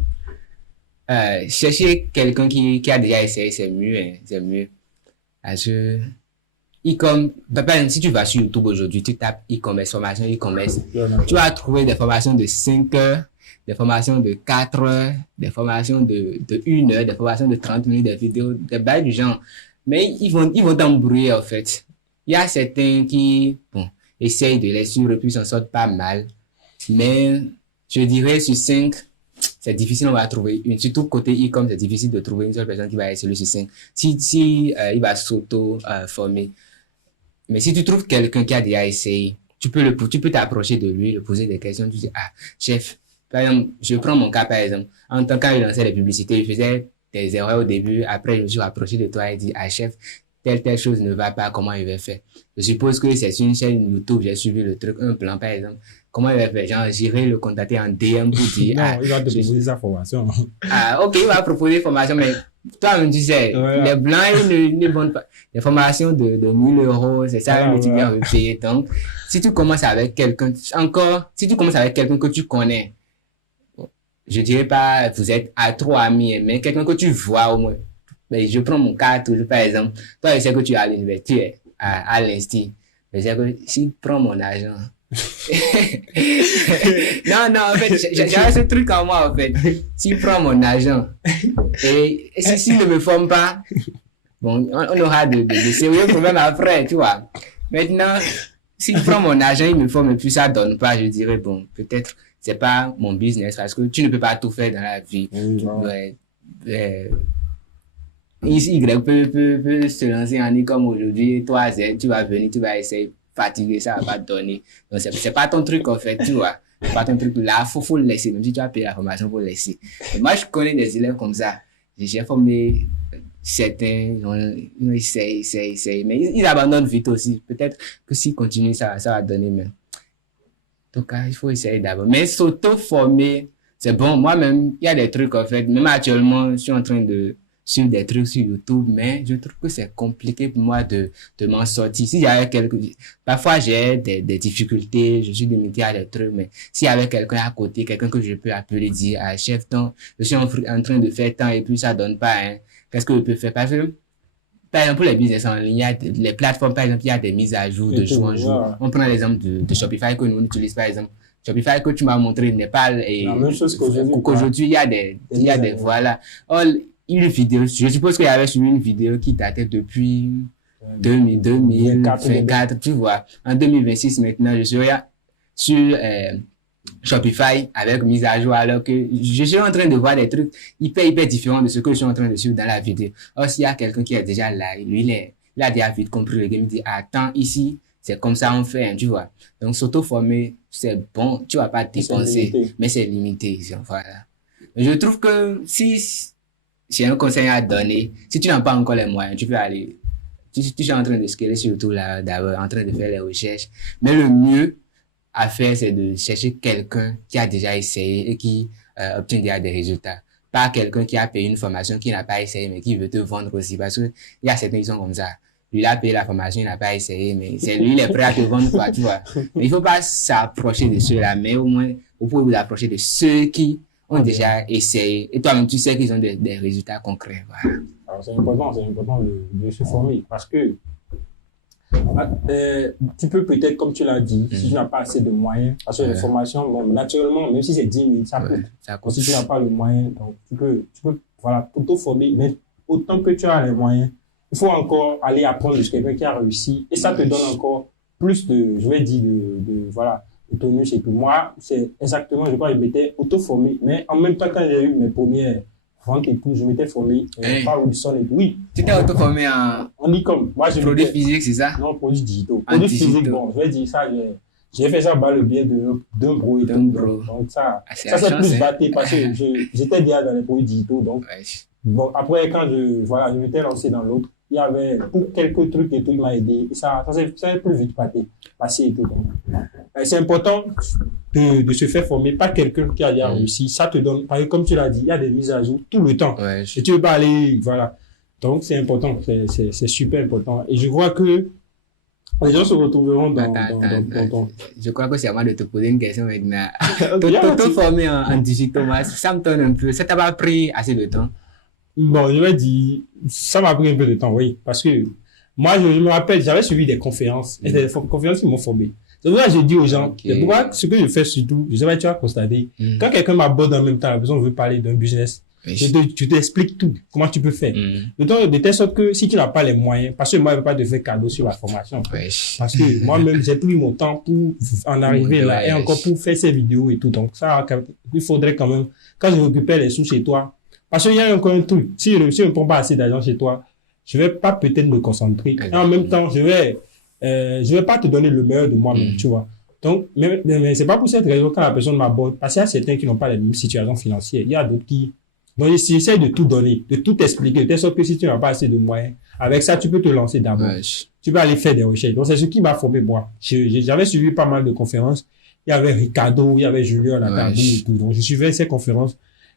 chercher quelqu'un qui a déjà essayé, c'est mieux, hein, c'est mieux. Parce que si tu vas sur YouTube aujourd'hui, tu tapes e-commerce, formation e-commerce, tu vas trouver des formations de 5 heures, des formations de 4 heures, des formations de 1 heure, des formations de 30 minutes, des vidéos, des bails du genre. Mais ils vont t'embrouiller, en fait. Il y a certains qui, essayent de les suivre et puis s'en sortent pas mal. Mais, je dirais, sur 5, c'est difficile, on va trouver une. Surtout côté e-com, c'est difficile de trouver une seule personne qui va essayer sur 5. Si il va s'auto-former. Mais si tu trouves quelqu'un qui a déjà essayé, tu peux t'approcher de lui, lui poser des questions, tu dis, chef, Par exemple, je prends mon cas, par exemple. En tant que quand je lançais les publicités, je faisais des erreurs au début. Après, je me suis rapproché de toi et dit, ah, chef, telle chose ne va pas, comment il va faire? Je suppose que c'est sur une chaîne YouTube, j'ai suivi le truc, un plan, par exemple. Comment il va faire? Genre, j'irai le contacter en DM pour dire, Non, il va te proposer sa formation. ah, ok, il va proposer formation, mais toi-même, tu sais, Voilà. les blancs, ils ne vendent pas. Les formations de 1000 €, c'est ça, Voilà, le étudiant voilà. veut payer. Donc, si tu commences avec quelqu'un, encore, si tu commences avec quelqu'un que tu connais, je dirais pas, vous êtes à trop amis, mais quelqu'un que tu vois au moins. Mais je prends mon cas toujours, par exemple. Toi, je sais que tu es à l'université, à l'Insti. Je sais que si tu prends mon argent. Non, non, en fait, j'avais ce truc en moi, en fait. S'il prend mon argent, et s'il ne me forme pas, bon, on aura de sérieux problèmes après, tu vois. Maintenant, s'il prend mon argent, il me forme et puis ça donne pas, je dirais, bon, peut-être c'est pas mon business parce que tu ne peux pas tout faire dans la vie. Oui, voilà. Ouais, Y peut se lancer en ligne comme aujourd'hui, toi, Z, tu vas venir, tu vas essayer, fatiguer, ça va pas te donner. Donc, c'est pas ton truc, en fait, tu vois. C'est pas ton truc. Là, faut le laisser. Même si tu as payé la formation, faut le laisser. Et moi, je connais des élèves comme ça. J'ai formé certains, ils essayent, mais ils abandonnent vite aussi. Peut-être que s'ils continuent, ça va donner, mais. Donc, il faut essayer d'abord. Mais s'auto-former, c'est bon. Moi-même, il y a des trucs, en fait. Même actuellement, je suis en train de suivre des trucs sur YouTube, mais je trouve que c'est compliqué pour moi de m'en sortir. Si j'avais parfois j'ai des difficultés, je suis limité à des trucs, mais s'il y avait quelqu'un à côté, quelqu'un que je peux appeler, dire, ah, chef, je suis en train de faire tant et puis ça donne pas, hein. Qu'est-ce que je peux faire? Parce que, par exemple, pour les business en ligne, il y a les plateformes, par exemple, il y a des mises à jour de jour en jour. Voilà. On prend l'exemple de Shopify que nous on utilise, par exemple. Shopify que tu m'as montré n'est pas, La même chose qu'aujourd'hui. qu'aujourd'hui, il y a des, voilà. Oh, une vidéo, je suppose qu'il y avait suivi une vidéo qui datait depuis 2024, tu vois. En 2026, maintenant, je serai sur Shopify avec mise à jour, alors que je suis en train de voir des trucs hyper différents de ce que je suis en train de suivre dans la vidéo. Or, s'il y a quelqu'un qui est déjà là, lui, il a déjà vite compris le game, il dit, attends, ici, c'est comme ça on fait, hein, tu vois. Donc, s'auto-former, c'est bon, tu vas pas dépenser, mais c'est limité, voilà. Je trouve que si j'ai un conseil à donner, si tu n'as pas encore les moyens, tu peux aller, tu es en train de scaler surtout là, d'abord, en train de faire les recherches, mais le mieux à faire, c'est de chercher quelqu'un qui a déjà essayé et qui obtient déjà des résultats. Pas quelqu'un qui a payé une formation, qui n'a pas essayé, mais qui veut te vendre aussi, parce que il y a certains qui sont comme ça. Lui, il a payé la formation, il n'a pas essayé, mais c'est lui, il est prêt à te vendre, quoi, tu vois. Mais il faut pas s'approcher de ceux-là, mais au moins, vous pouvez vous approcher de ceux qui ont déjà essayé. Et toi-même, tu sais qu'ils ont des résultats concrets, voilà. Alors, c'est important de se former parce que tu peux peut-être, comme tu l'as dit, si tu n'as pas assez de moyens, parce que les formations, bon, naturellement, même si c'est 10 000, ça coûte. Ça coûte. Si tu n'as pas le moyen, donc tu peux voilà, t'auto-former, mais autant que tu as les moyens, il faut encore aller apprendre de quelqu'un qui a réussi et ça te donne encore plus de, je vais dire, voilà, de tonus et tout. Moi, c'est exactement, je crois, je m'étais auto-formé, mais en même temps, quand j'ai eu mes premières ventes et tout, je m'étais formé, par Wilson et tout. Oui. Tu t'es auto-formé en e-com. Moi, produits physiques, c'est ça? Non, produits digitaux. Produits physiques, bon, je vais dire ça, j'ai fait ça par le biais d'un bro et tout. Donc, ça c'est plus batté parce que j'étais déjà dans les produits digitaux. Donc, bon, après, quand je m'étais lancé dans l'autre, il y avait pour quelques trucs et tout, il m'a aidé. Et ça s'est plus vite passé et tout. Donc, c'est important de se faire former par quelqu'un qui a déjà réussi. Ça te donne, parce que comme tu l'as dit, il y a des mises à jour tout le temps. Ouais, et tu ne veux pas aller, voilà. Donc, c'est important, c'est super important. Et je vois que les gens se retrouveront dans ton... Je crois que c'est à moi de te poser une question maintenant. T'auto-former en digital, ça me donne un peu. Ça t'a pas pris assez de temps? Bon, je vais dire, ça m'a pris un peu de temps, oui. Parce que moi, je me rappelle, j'avais suivi des conférences. Et des conférences qui m'ont formé. C'est pour ça que je dis aux gens, et pourquoi ce que je fais surtout, je sais pas, tu as constaté, quand quelqu'un m'aborde en même temps, la personne veut parler d'un business, tu t'expliques tout, comment tu peux faire. De telle sorte que si tu n'as pas les moyens, parce que moi, je ne veux pas te faire cadeau sur la formation. Parce que moi-même, j'ai pris mon temps pour en arriver là, et encore pour faire ces vidéos et tout. Donc ça, il faudrait quand même, quand je récupère les sous chez toi, parce qu'il y a encore un truc, si je ne prends pas assez d'argent chez toi, je vais pas peut-être me concentrer. Et en même temps, je vais pas te donner le meilleur de moi-même, tu vois. Donc, mais c'est pas pour cette raison quand la personne m'aborde, parce qu'il y a certains qui n'ont pas la même situation financière. Il y a d'autres qui, donc, j'essaie de tout donner, de tout expliquer, de telle sorte que si tu n'as pas assez de moyens, avec ça, tu peux te lancer d'abord. Ouais. Tu peux aller faire des recherches. Donc, c'est ce qui m'a formé, moi. J'avais suivi pas mal de conférences. Il y avait Ricardo, il y avait Julien Latabou et tout. Donc, je suivais ces conférences.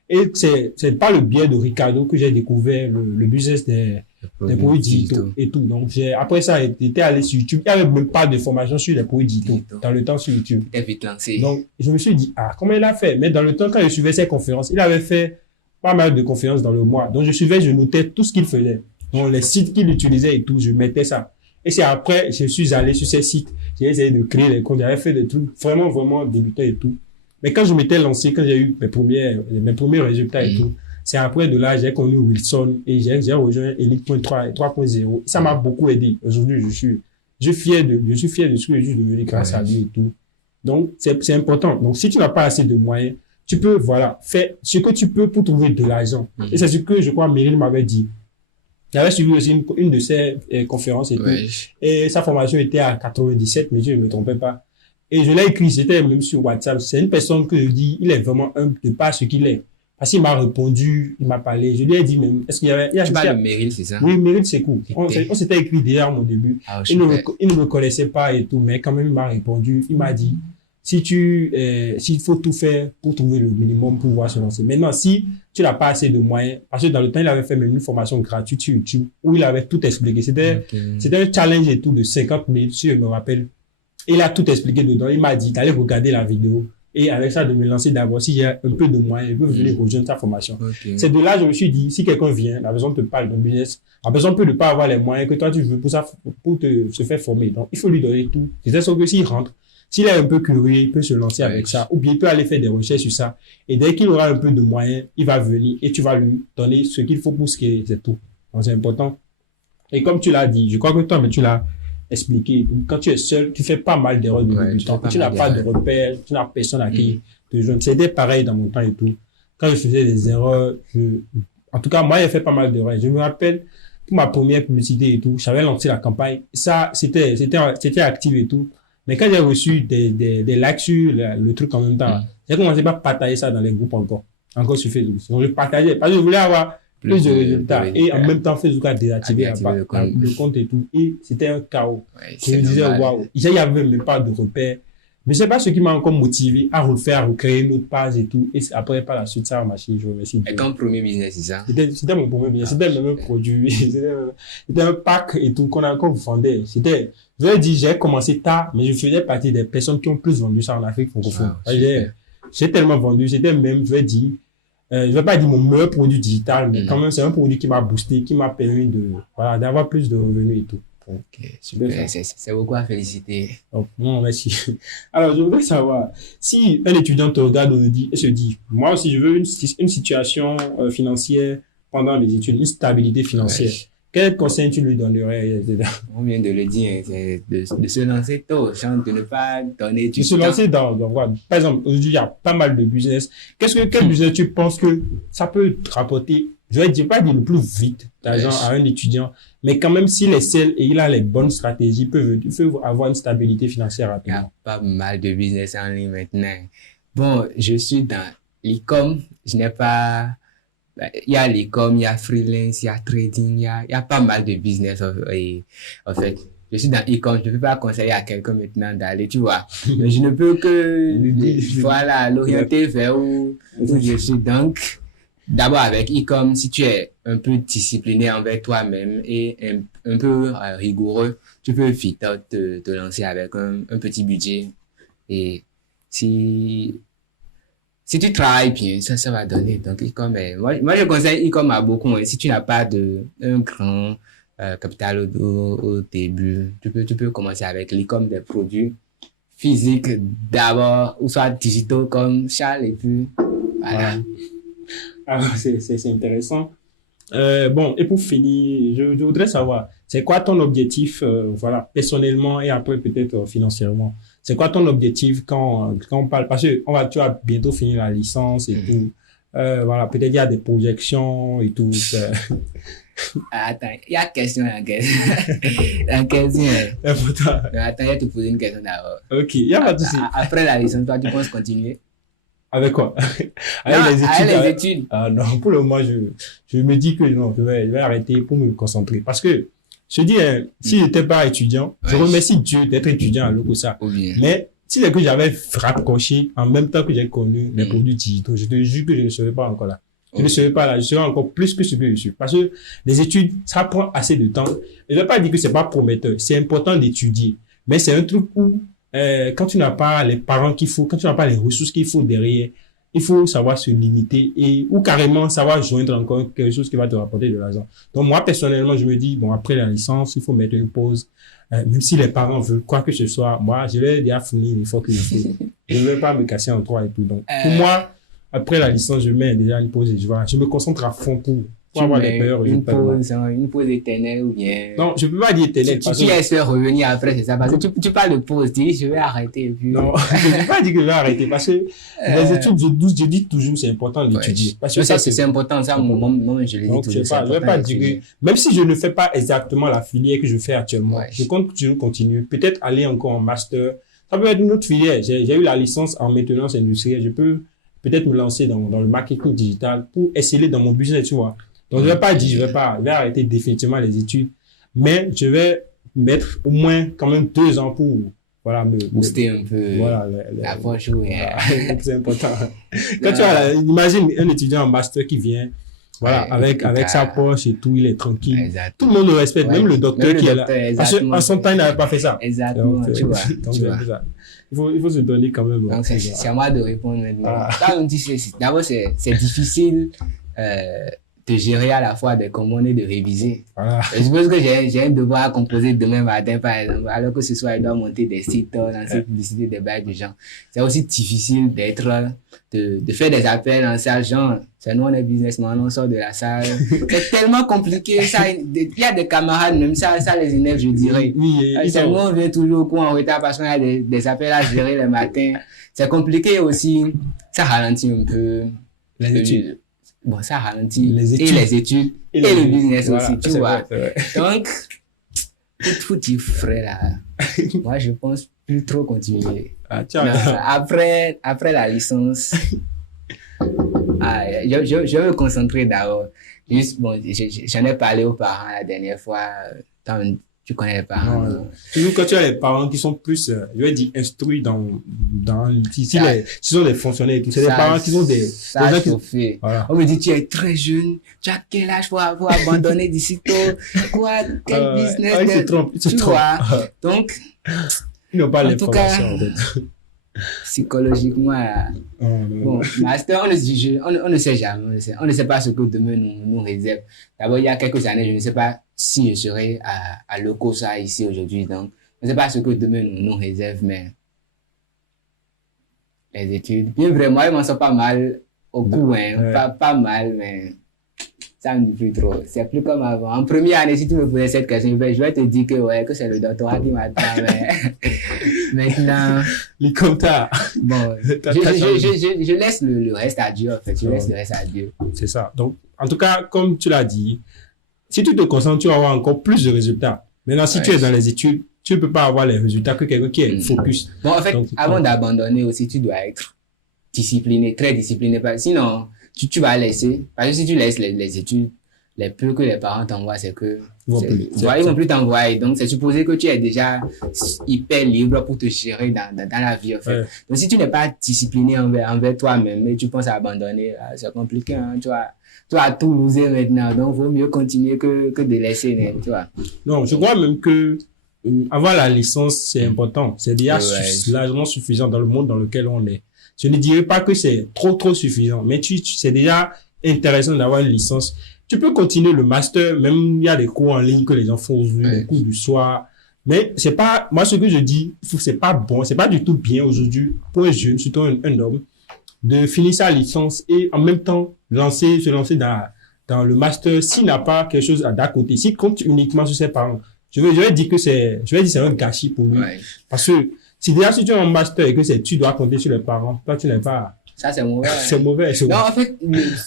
Et c'est par le biais de Ricardo que j'ai découvert le business des produits digitaux et tout. Donc, après ça, j'étais allé sur YouTube. Il n'y avait même pas de formation sur les produits digitaux dans le temps sur YouTube. T'es vite lancé. Donc, je me suis dit, comment il a fait? Mais dans le temps, quand je suivais ses conférences, il avait fait pas mal de conférences dans le mois. Donc, je notais tout ce qu'il faisait. Donc, les sites qu'il utilisait et tout, je mettais ça. Et c'est après, je suis allé sur ces sites. J'ai essayé de créer les comptes. J'avais fait des trucs vraiment, vraiment débutants et tout. Mais quand je m'étais lancé, quand j'ai eu mes premiers résultats et tout, c'est après de là, j'ai connu Wilson et j'ai rejoint Elite.3 3.0. Ça m'a beaucoup aidé. Aujourd'hui, je suis fier de ce que je suis devenu grâce à lui et tout. Donc, c'est important. Donc, si tu n'as pas assez de moyens, tu peux, faire ce que tu peux pour trouver de l'argent. Et c'est ce que je crois Meryl m'avait dit. J'avais suivi aussi une de ses conférences et tout. Et sa formation était à 97, mais je ne me trompais pas. Et je l'ai écrit, c'était même sur WhatsApp. C'est une personne que je dis, il est vraiment humble de pas ce qu'il est. Parce qu'il m'a répondu, il m'a parlé. Je lui ai dit même, est-ce qu'il y avait... Tu parles de Meryl, c'est ça? Oui, Meryl, c'est cool. On s'était écrit déjà à mon début. Il ne me connaissait pas et tout, mais quand même, il m'a répondu. Il m'a dit, s'il faut tout faire pour trouver le minimum pour pouvoir se lancer. Maintenant, si tu n'as pas assez de moyens, parce que dans le temps, il avait fait même une formation gratuite sur YouTube où il avait tout expliqué. C'était un challenge et tout de 50 minutes, si je me rappelle. Il a tout expliqué dedans. Il m'a dit d'aller regarder la vidéo et avec ça de me lancer d'abord. Si j'ai un peu de moyens, je peux venir rejoindre sa formation. C'est de là je me suis dit, si quelqu'un vient, la personne te parle d'un business, la personne peut ne pas avoir les moyens que toi tu veux pour se faire former. Donc, il faut lui donner tout. C'est ça que s'il rentre, s'il est un peu curieux, il peut se lancer avec ça. Ou bien il peut aller faire des recherches sur ça. Et dès qu'il aura un peu de moyens, il va venir et tu vas lui donner ce qu'il faut pour scaler. C'est tout. Donc, c'est important. Et comme tu l'as dit, je crois que toi, mais tu l'as expliqué. Quand tu es seul, tu fais pas mal d'erreurs de débutant. Tu n'as pas de repères, tu n'as personne à qui te joindre. C'était pareil dans mon temps et tout. Quand je faisais des erreurs, en tout cas, moi, j'ai fait pas mal d'erreurs. Je me rappelle, pour ma première publicité et tout, j'avais lancé la campagne. Ça, c'était actif et tout. Mais quand j'ai reçu des likes sur le truc en même temps, j'ai commencé par partager ça dans les groupes encore sur Facebook. Donc, je partageais parce que je voulais avoir plus de résultats. Et en même temps, Facebook a désactivé le compte et tout. Et c'était un chaos. Je me disais, waouh, il n'y avait même pas de repères. Mais c'est pas ce qui m'a encore motivé à refaire, à recréer une autre page et tout. Et après, par la suite, ça a marché. Je remercie. Et ton premier business, c'est ça? C'était mon premier business. C'était le même produit. C'était un pack et tout qu'on vendait. Je vais dire, j'ai commencé tard, mais je faisais partie des personnes qui ont plus vendu ça en Afrique francophone. J'ai tellement vendu. C'était même, je vais dire, je vais pas dire mon meilleur produit digital, mais quand même, c'est un produit qui m'a boosté, qui m'a permis d'avoir plus de revenus et tout. Ok, super. C'est beaucoup à féliciter. Oh, non, merci. Alors, je voudrais savoir, si un étudiant te regarde et se dit, moi aussi, je veux une situation financière pendant les études, une stabilité financière. Quel conseil tu lui donnerais? On vient de le dire, c'est de se lancer tôt, de ne pas donner du temps. De se lancer par exemple, aujourd'hui, il y a pas mal de business. Quel business tu penses que ça peut te rapporter, je vais dire, pas dire le plus vite d'argent à un étudiant, mais quand même, s'il est seul et il a les bonnes stratégies, il peut avoir une stabilité financière rapidement. Il y a pas mal de business en ligne maintenant. Bon, je suis dans l'e-com, il y a l'e-com, il y a freelance, il y a trading, il y a pas mal de business en fait. Je suis dans e-com, je ne peux pas conseiller à quelqu'un maintenant d'aller, tu vois. Mais je ne peux que, l'orienter vers où je suis. Donc, d'abord avec e-com, si tu es un peu discipliné envers toi-même et un peu rigoureux, tu peux vite te lancer avec un petit budget. Et si tu travailles bien, ça va donner. Donc, e-com, moi, je conseille e-com à beaucoup. Si tu n'as pas un grand capital au début, tu peux commencer avec l'e-com des produits physiques d'abord, ou soit digitaux comme Charles, et puis voilà. Alors, c'est intéressant. Bon, et pour finir, je voudrais savoir, c'est quoi ton objectif, personnellement et après peut-être financièrement? C'est quoi ton objectif quand on parle, parce que tu vas bientôt finir la licence et tout. Peut-être il y a des projections et tout. Attends, il y a question dans question. Dans question. Important. Attends, je vais te poser une question d'abord. Ok, il n'y a pas de souci. Après la licence, toi, tu penses continuer? Avec quoi? Non, Avec les études. avec les études. Ah non, pour le moment, je me dis que non, je vais arrêter pour me concentrer. Parce que, je dis, si je n'étais pas étudiant, je remercie Dieu d'être étudiant à l'OCOSA. Mais si c'est que j'avais rapproché en même temps que j'ai connu les produits digitaux, je te jure que je ne serais pas encore là. Je ne serais pas là, je serais encore plus que ce que je suis. Parce que les études, ça prend assez de temps. Et je ne vais pas dire que c'est pas prometteur. C'est important d'étudier. Mais c'est un truc où, quand tu n'as pas les parents qu'il faut, quand tu n'as pas les ressources qu'il faut derrière, il faut savoir se limiter ou carrément savoir joindre encore quelque chose qui va te rapporter de l'argent. Donc moi, personnellement, je me dis, bon, après la licence, il faut mettre une pause. Même si les parents veulent quoi que ce soit, moi, je vais déjà fournir l'effort qu'il faut. Je ne vais pas me casser en trois et tout. Donc, pour moi, après la licence, je mets déjà une pause et je me concentre à fond pour avoir les meilleurs résultats. Une pause éternelle ou bien... Non, je ne peux pas dire éternelle. Tu espères revenir après, c'est ça? Parce que tu parles de pause, tu dis je vais arrêter. Et puis... Non, je ne peux pas dire que je vais arrêter parce que les études, je dis toujours c'est important d'étudier. Parce que ça, c'est important, ça, moi, je l'ai dit toujours. Je ne vais pas dire que, même si je ne fais pas exactement la filière que je fais actuellement, je compte continuer, peut-être aller encore en master. Ça peut être une autre filière. J'ai eu la licence en maintenance industrielle. Je peux peut-être me lancer dans le marketing digital pour essayer dans mon business, tu vois. Donc, je vais arrêter définitivement les études, mais je vais mettre au moins quand même 2 ans pour, voilà, booster un peu. Voilà, la poche, oui. C'est important. Quand imagine un étudiant en master qui vient, voilà, avec sa poche et tout, il est tranquille. Exactement. Tout le monde le respecte, même le docteur qui est là. Parce qu'en son temps, il n'avait pas fait ça. Exactement, donc, tu vois. Il faut se donner quand même. Donc, c'est à moi de répondre maintenant. D'abord, c'est difficile, de gérer à la fois des commandes et de réviser. Je suppose que j'ai un devoir à composer demain matin, par exemple, alors que ce soir, je dois monter des sites, lancer publicité, des bails de gens. C'est aussi difficile de faire des appels en salle, genre, c'est nous, on est businessman, on sort de la salle. C'est tellement compliqué, ça, il y a des camarades, même ça les énerve, je dirais. C'est nous, on vient toujours au cours en retard parce qu'on a des appels à gérer le matin. C'est compliqué aussi, ça ralentit un peu les études. Bon, ça ralentit les études et le business aussi, tu vois. Donc, tout dit frère là, moi je pense plus trop continuer. Après la licence, je vais me concentrer d'abord. Juste, bon, j'en ai parlé aux parents la dernière fois. Tu connais les parents. Toujours quand tu as les parents qui sont plus, je vais dire, instruits si sont des fonctionnaires et tout, c'est des parents qui sont des gens qui... Voilà. On me dit, tu es très jeune, tu as quel âge pour avoir abandonné d'ici tôt? Quoi? Quel business? Ils se trompent. Donc, ils n'ont pas l'information, en fait. Psychologiquement, bon, master, on ne sait jamais, on ne sait pas ce que demain nous réserve. D'abord, il y a quelques années, je ne sais pas si je serai à l'OCOSA ici aujourd'hui, donc je ne sais pas ce que demain nous réserve, mais les études, bien vraiment, ils m'en sont pas mal au coup, pas mal, mais ça me dit plus trop. C'est plus comme avant. En première année, si tu me posais cette question, je vais te dire que c'est le doctorat qui m'attend, mais maintenant. Les comptables. Bon, je laisse le reste à Dieu, en fait. Je laisse le reste à Dieu. C'est ça. Donc, en tout cas, comme tu l'as dit, si tu te concentres, tu vas avoir encore plus de résultats. Maintenant, si tu es dans les études, tu ne peux pas avoir les résultats que quelqu'un qui est focus. Bon, en fait, avant d'abandonner aussi, tu dois être discipliné, très discipliné. Sinon, tu vas laisser, parce que si tu laisses les études, les peu que les parents t'envoient, c'est que ils vont plus t'envoyer. Donc, c'est supposé que tu es déjà hyper libre pour te gérer dans la vie, en fait. Donc, si tu n'es pas discipliné envers toi-même et tu penses à abandonner, c'est compliqué, hein, tu vas tout loser maintenant. Donc, il vaut mieux continuer que de laisser, tu vois. Non, je crois même que avoir la licence, c'est important. C'est déjà largement suffisant dans le monde dans lequel on est. Je ne dirais pas que c'est trop suffisant, mais c'est déjà intéressant d'avoir une licence. Tu peux continuer le master, même il y a des cours en ligne que les gens font aujourd'hui, des cours du soir. Mais c'est pas, moi ce que je dis, c'est pas bon, c'est pas du tout bien aujourd'hui pour un jeune, surtout un homme, de finir sa licence et en même temps se lancer dans le master s'il n'a pas quelque chose d'à côté. S'il compte uniquement sur ses parents, je vais dire que c'est un gâchis pour lui. Parce que si déjà si tu es en master et que tu dois compter sur les parents, toi tu n'es pas. Ça c'est mauvais. C'est mauvais. Non, en fait,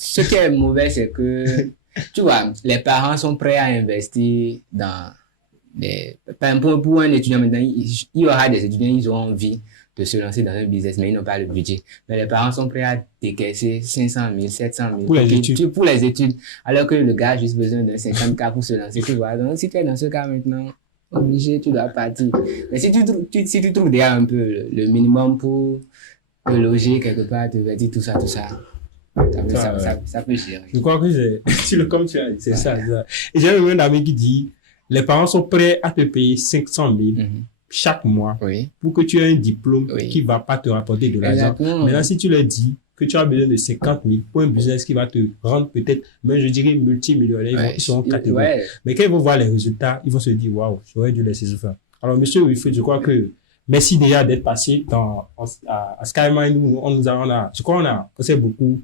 ce qui est mauvais, c'est que tu vois, les parents sont prêts à investir dans pour un étudiant maintenant, il y aura des étudiants, ils ont envie de se lancer dans un business, mais ils n'ont pas le budget. Mais les parents sont prêts à décaisser 500 000, 700 000 pour les études, alors que le gars a juste besoin d'un 50K pour se lancer, tu vois. Donc, si tu es dans ce cas maintenant, obligé, tu dois partir. Mais si tu trouves déjà un peu le minimum pour te loger quelque part, te vêtir, tout ça, ça peut gérer. Je crois que c'est comme tu as dit, c'est ça. Et j'ai un ami qui dit, les parents sont prêts à te payer 500 000 chaque mois pour que tu aies un diplôme qui ne va pas te rapporter de l'argent. Maintenant, si tu leur dis que tu as besoin de 50 000 pour un business qui va te rendre peut-être, même je dirais multimillionnaire, ils seront catégoriques. Mais quand ils vont voir les résultats, ils vont se dire, waouh, j'aurais dû laisser ça faire. Alors, monsieur Wilfried, je crois que merci déjà d'être passé à Skymind. Je crois qu'on s'est beaucoup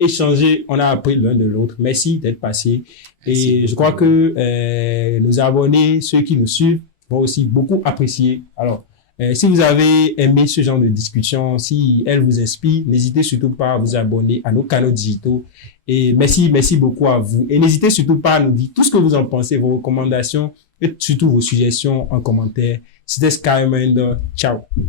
échangé, on a appris l'un de l'autre. Merci d'être passé. Et je crois que nos abonnés, ceux qui nous suivent, vont aussi beaucoup apprécier. Alors, si vous avez aimé ce genre de discussion, si elle vous inspire, n'hésitez surtout pas à vous abonner à nos canaux digitaux. Et merci beaucoup à vous. Et n'hésitez surtout pas à nous dire tout ce que vous en pensez, vos recommandations et surtout vos suggestions en commentaire. C'était Skymind. Ciao.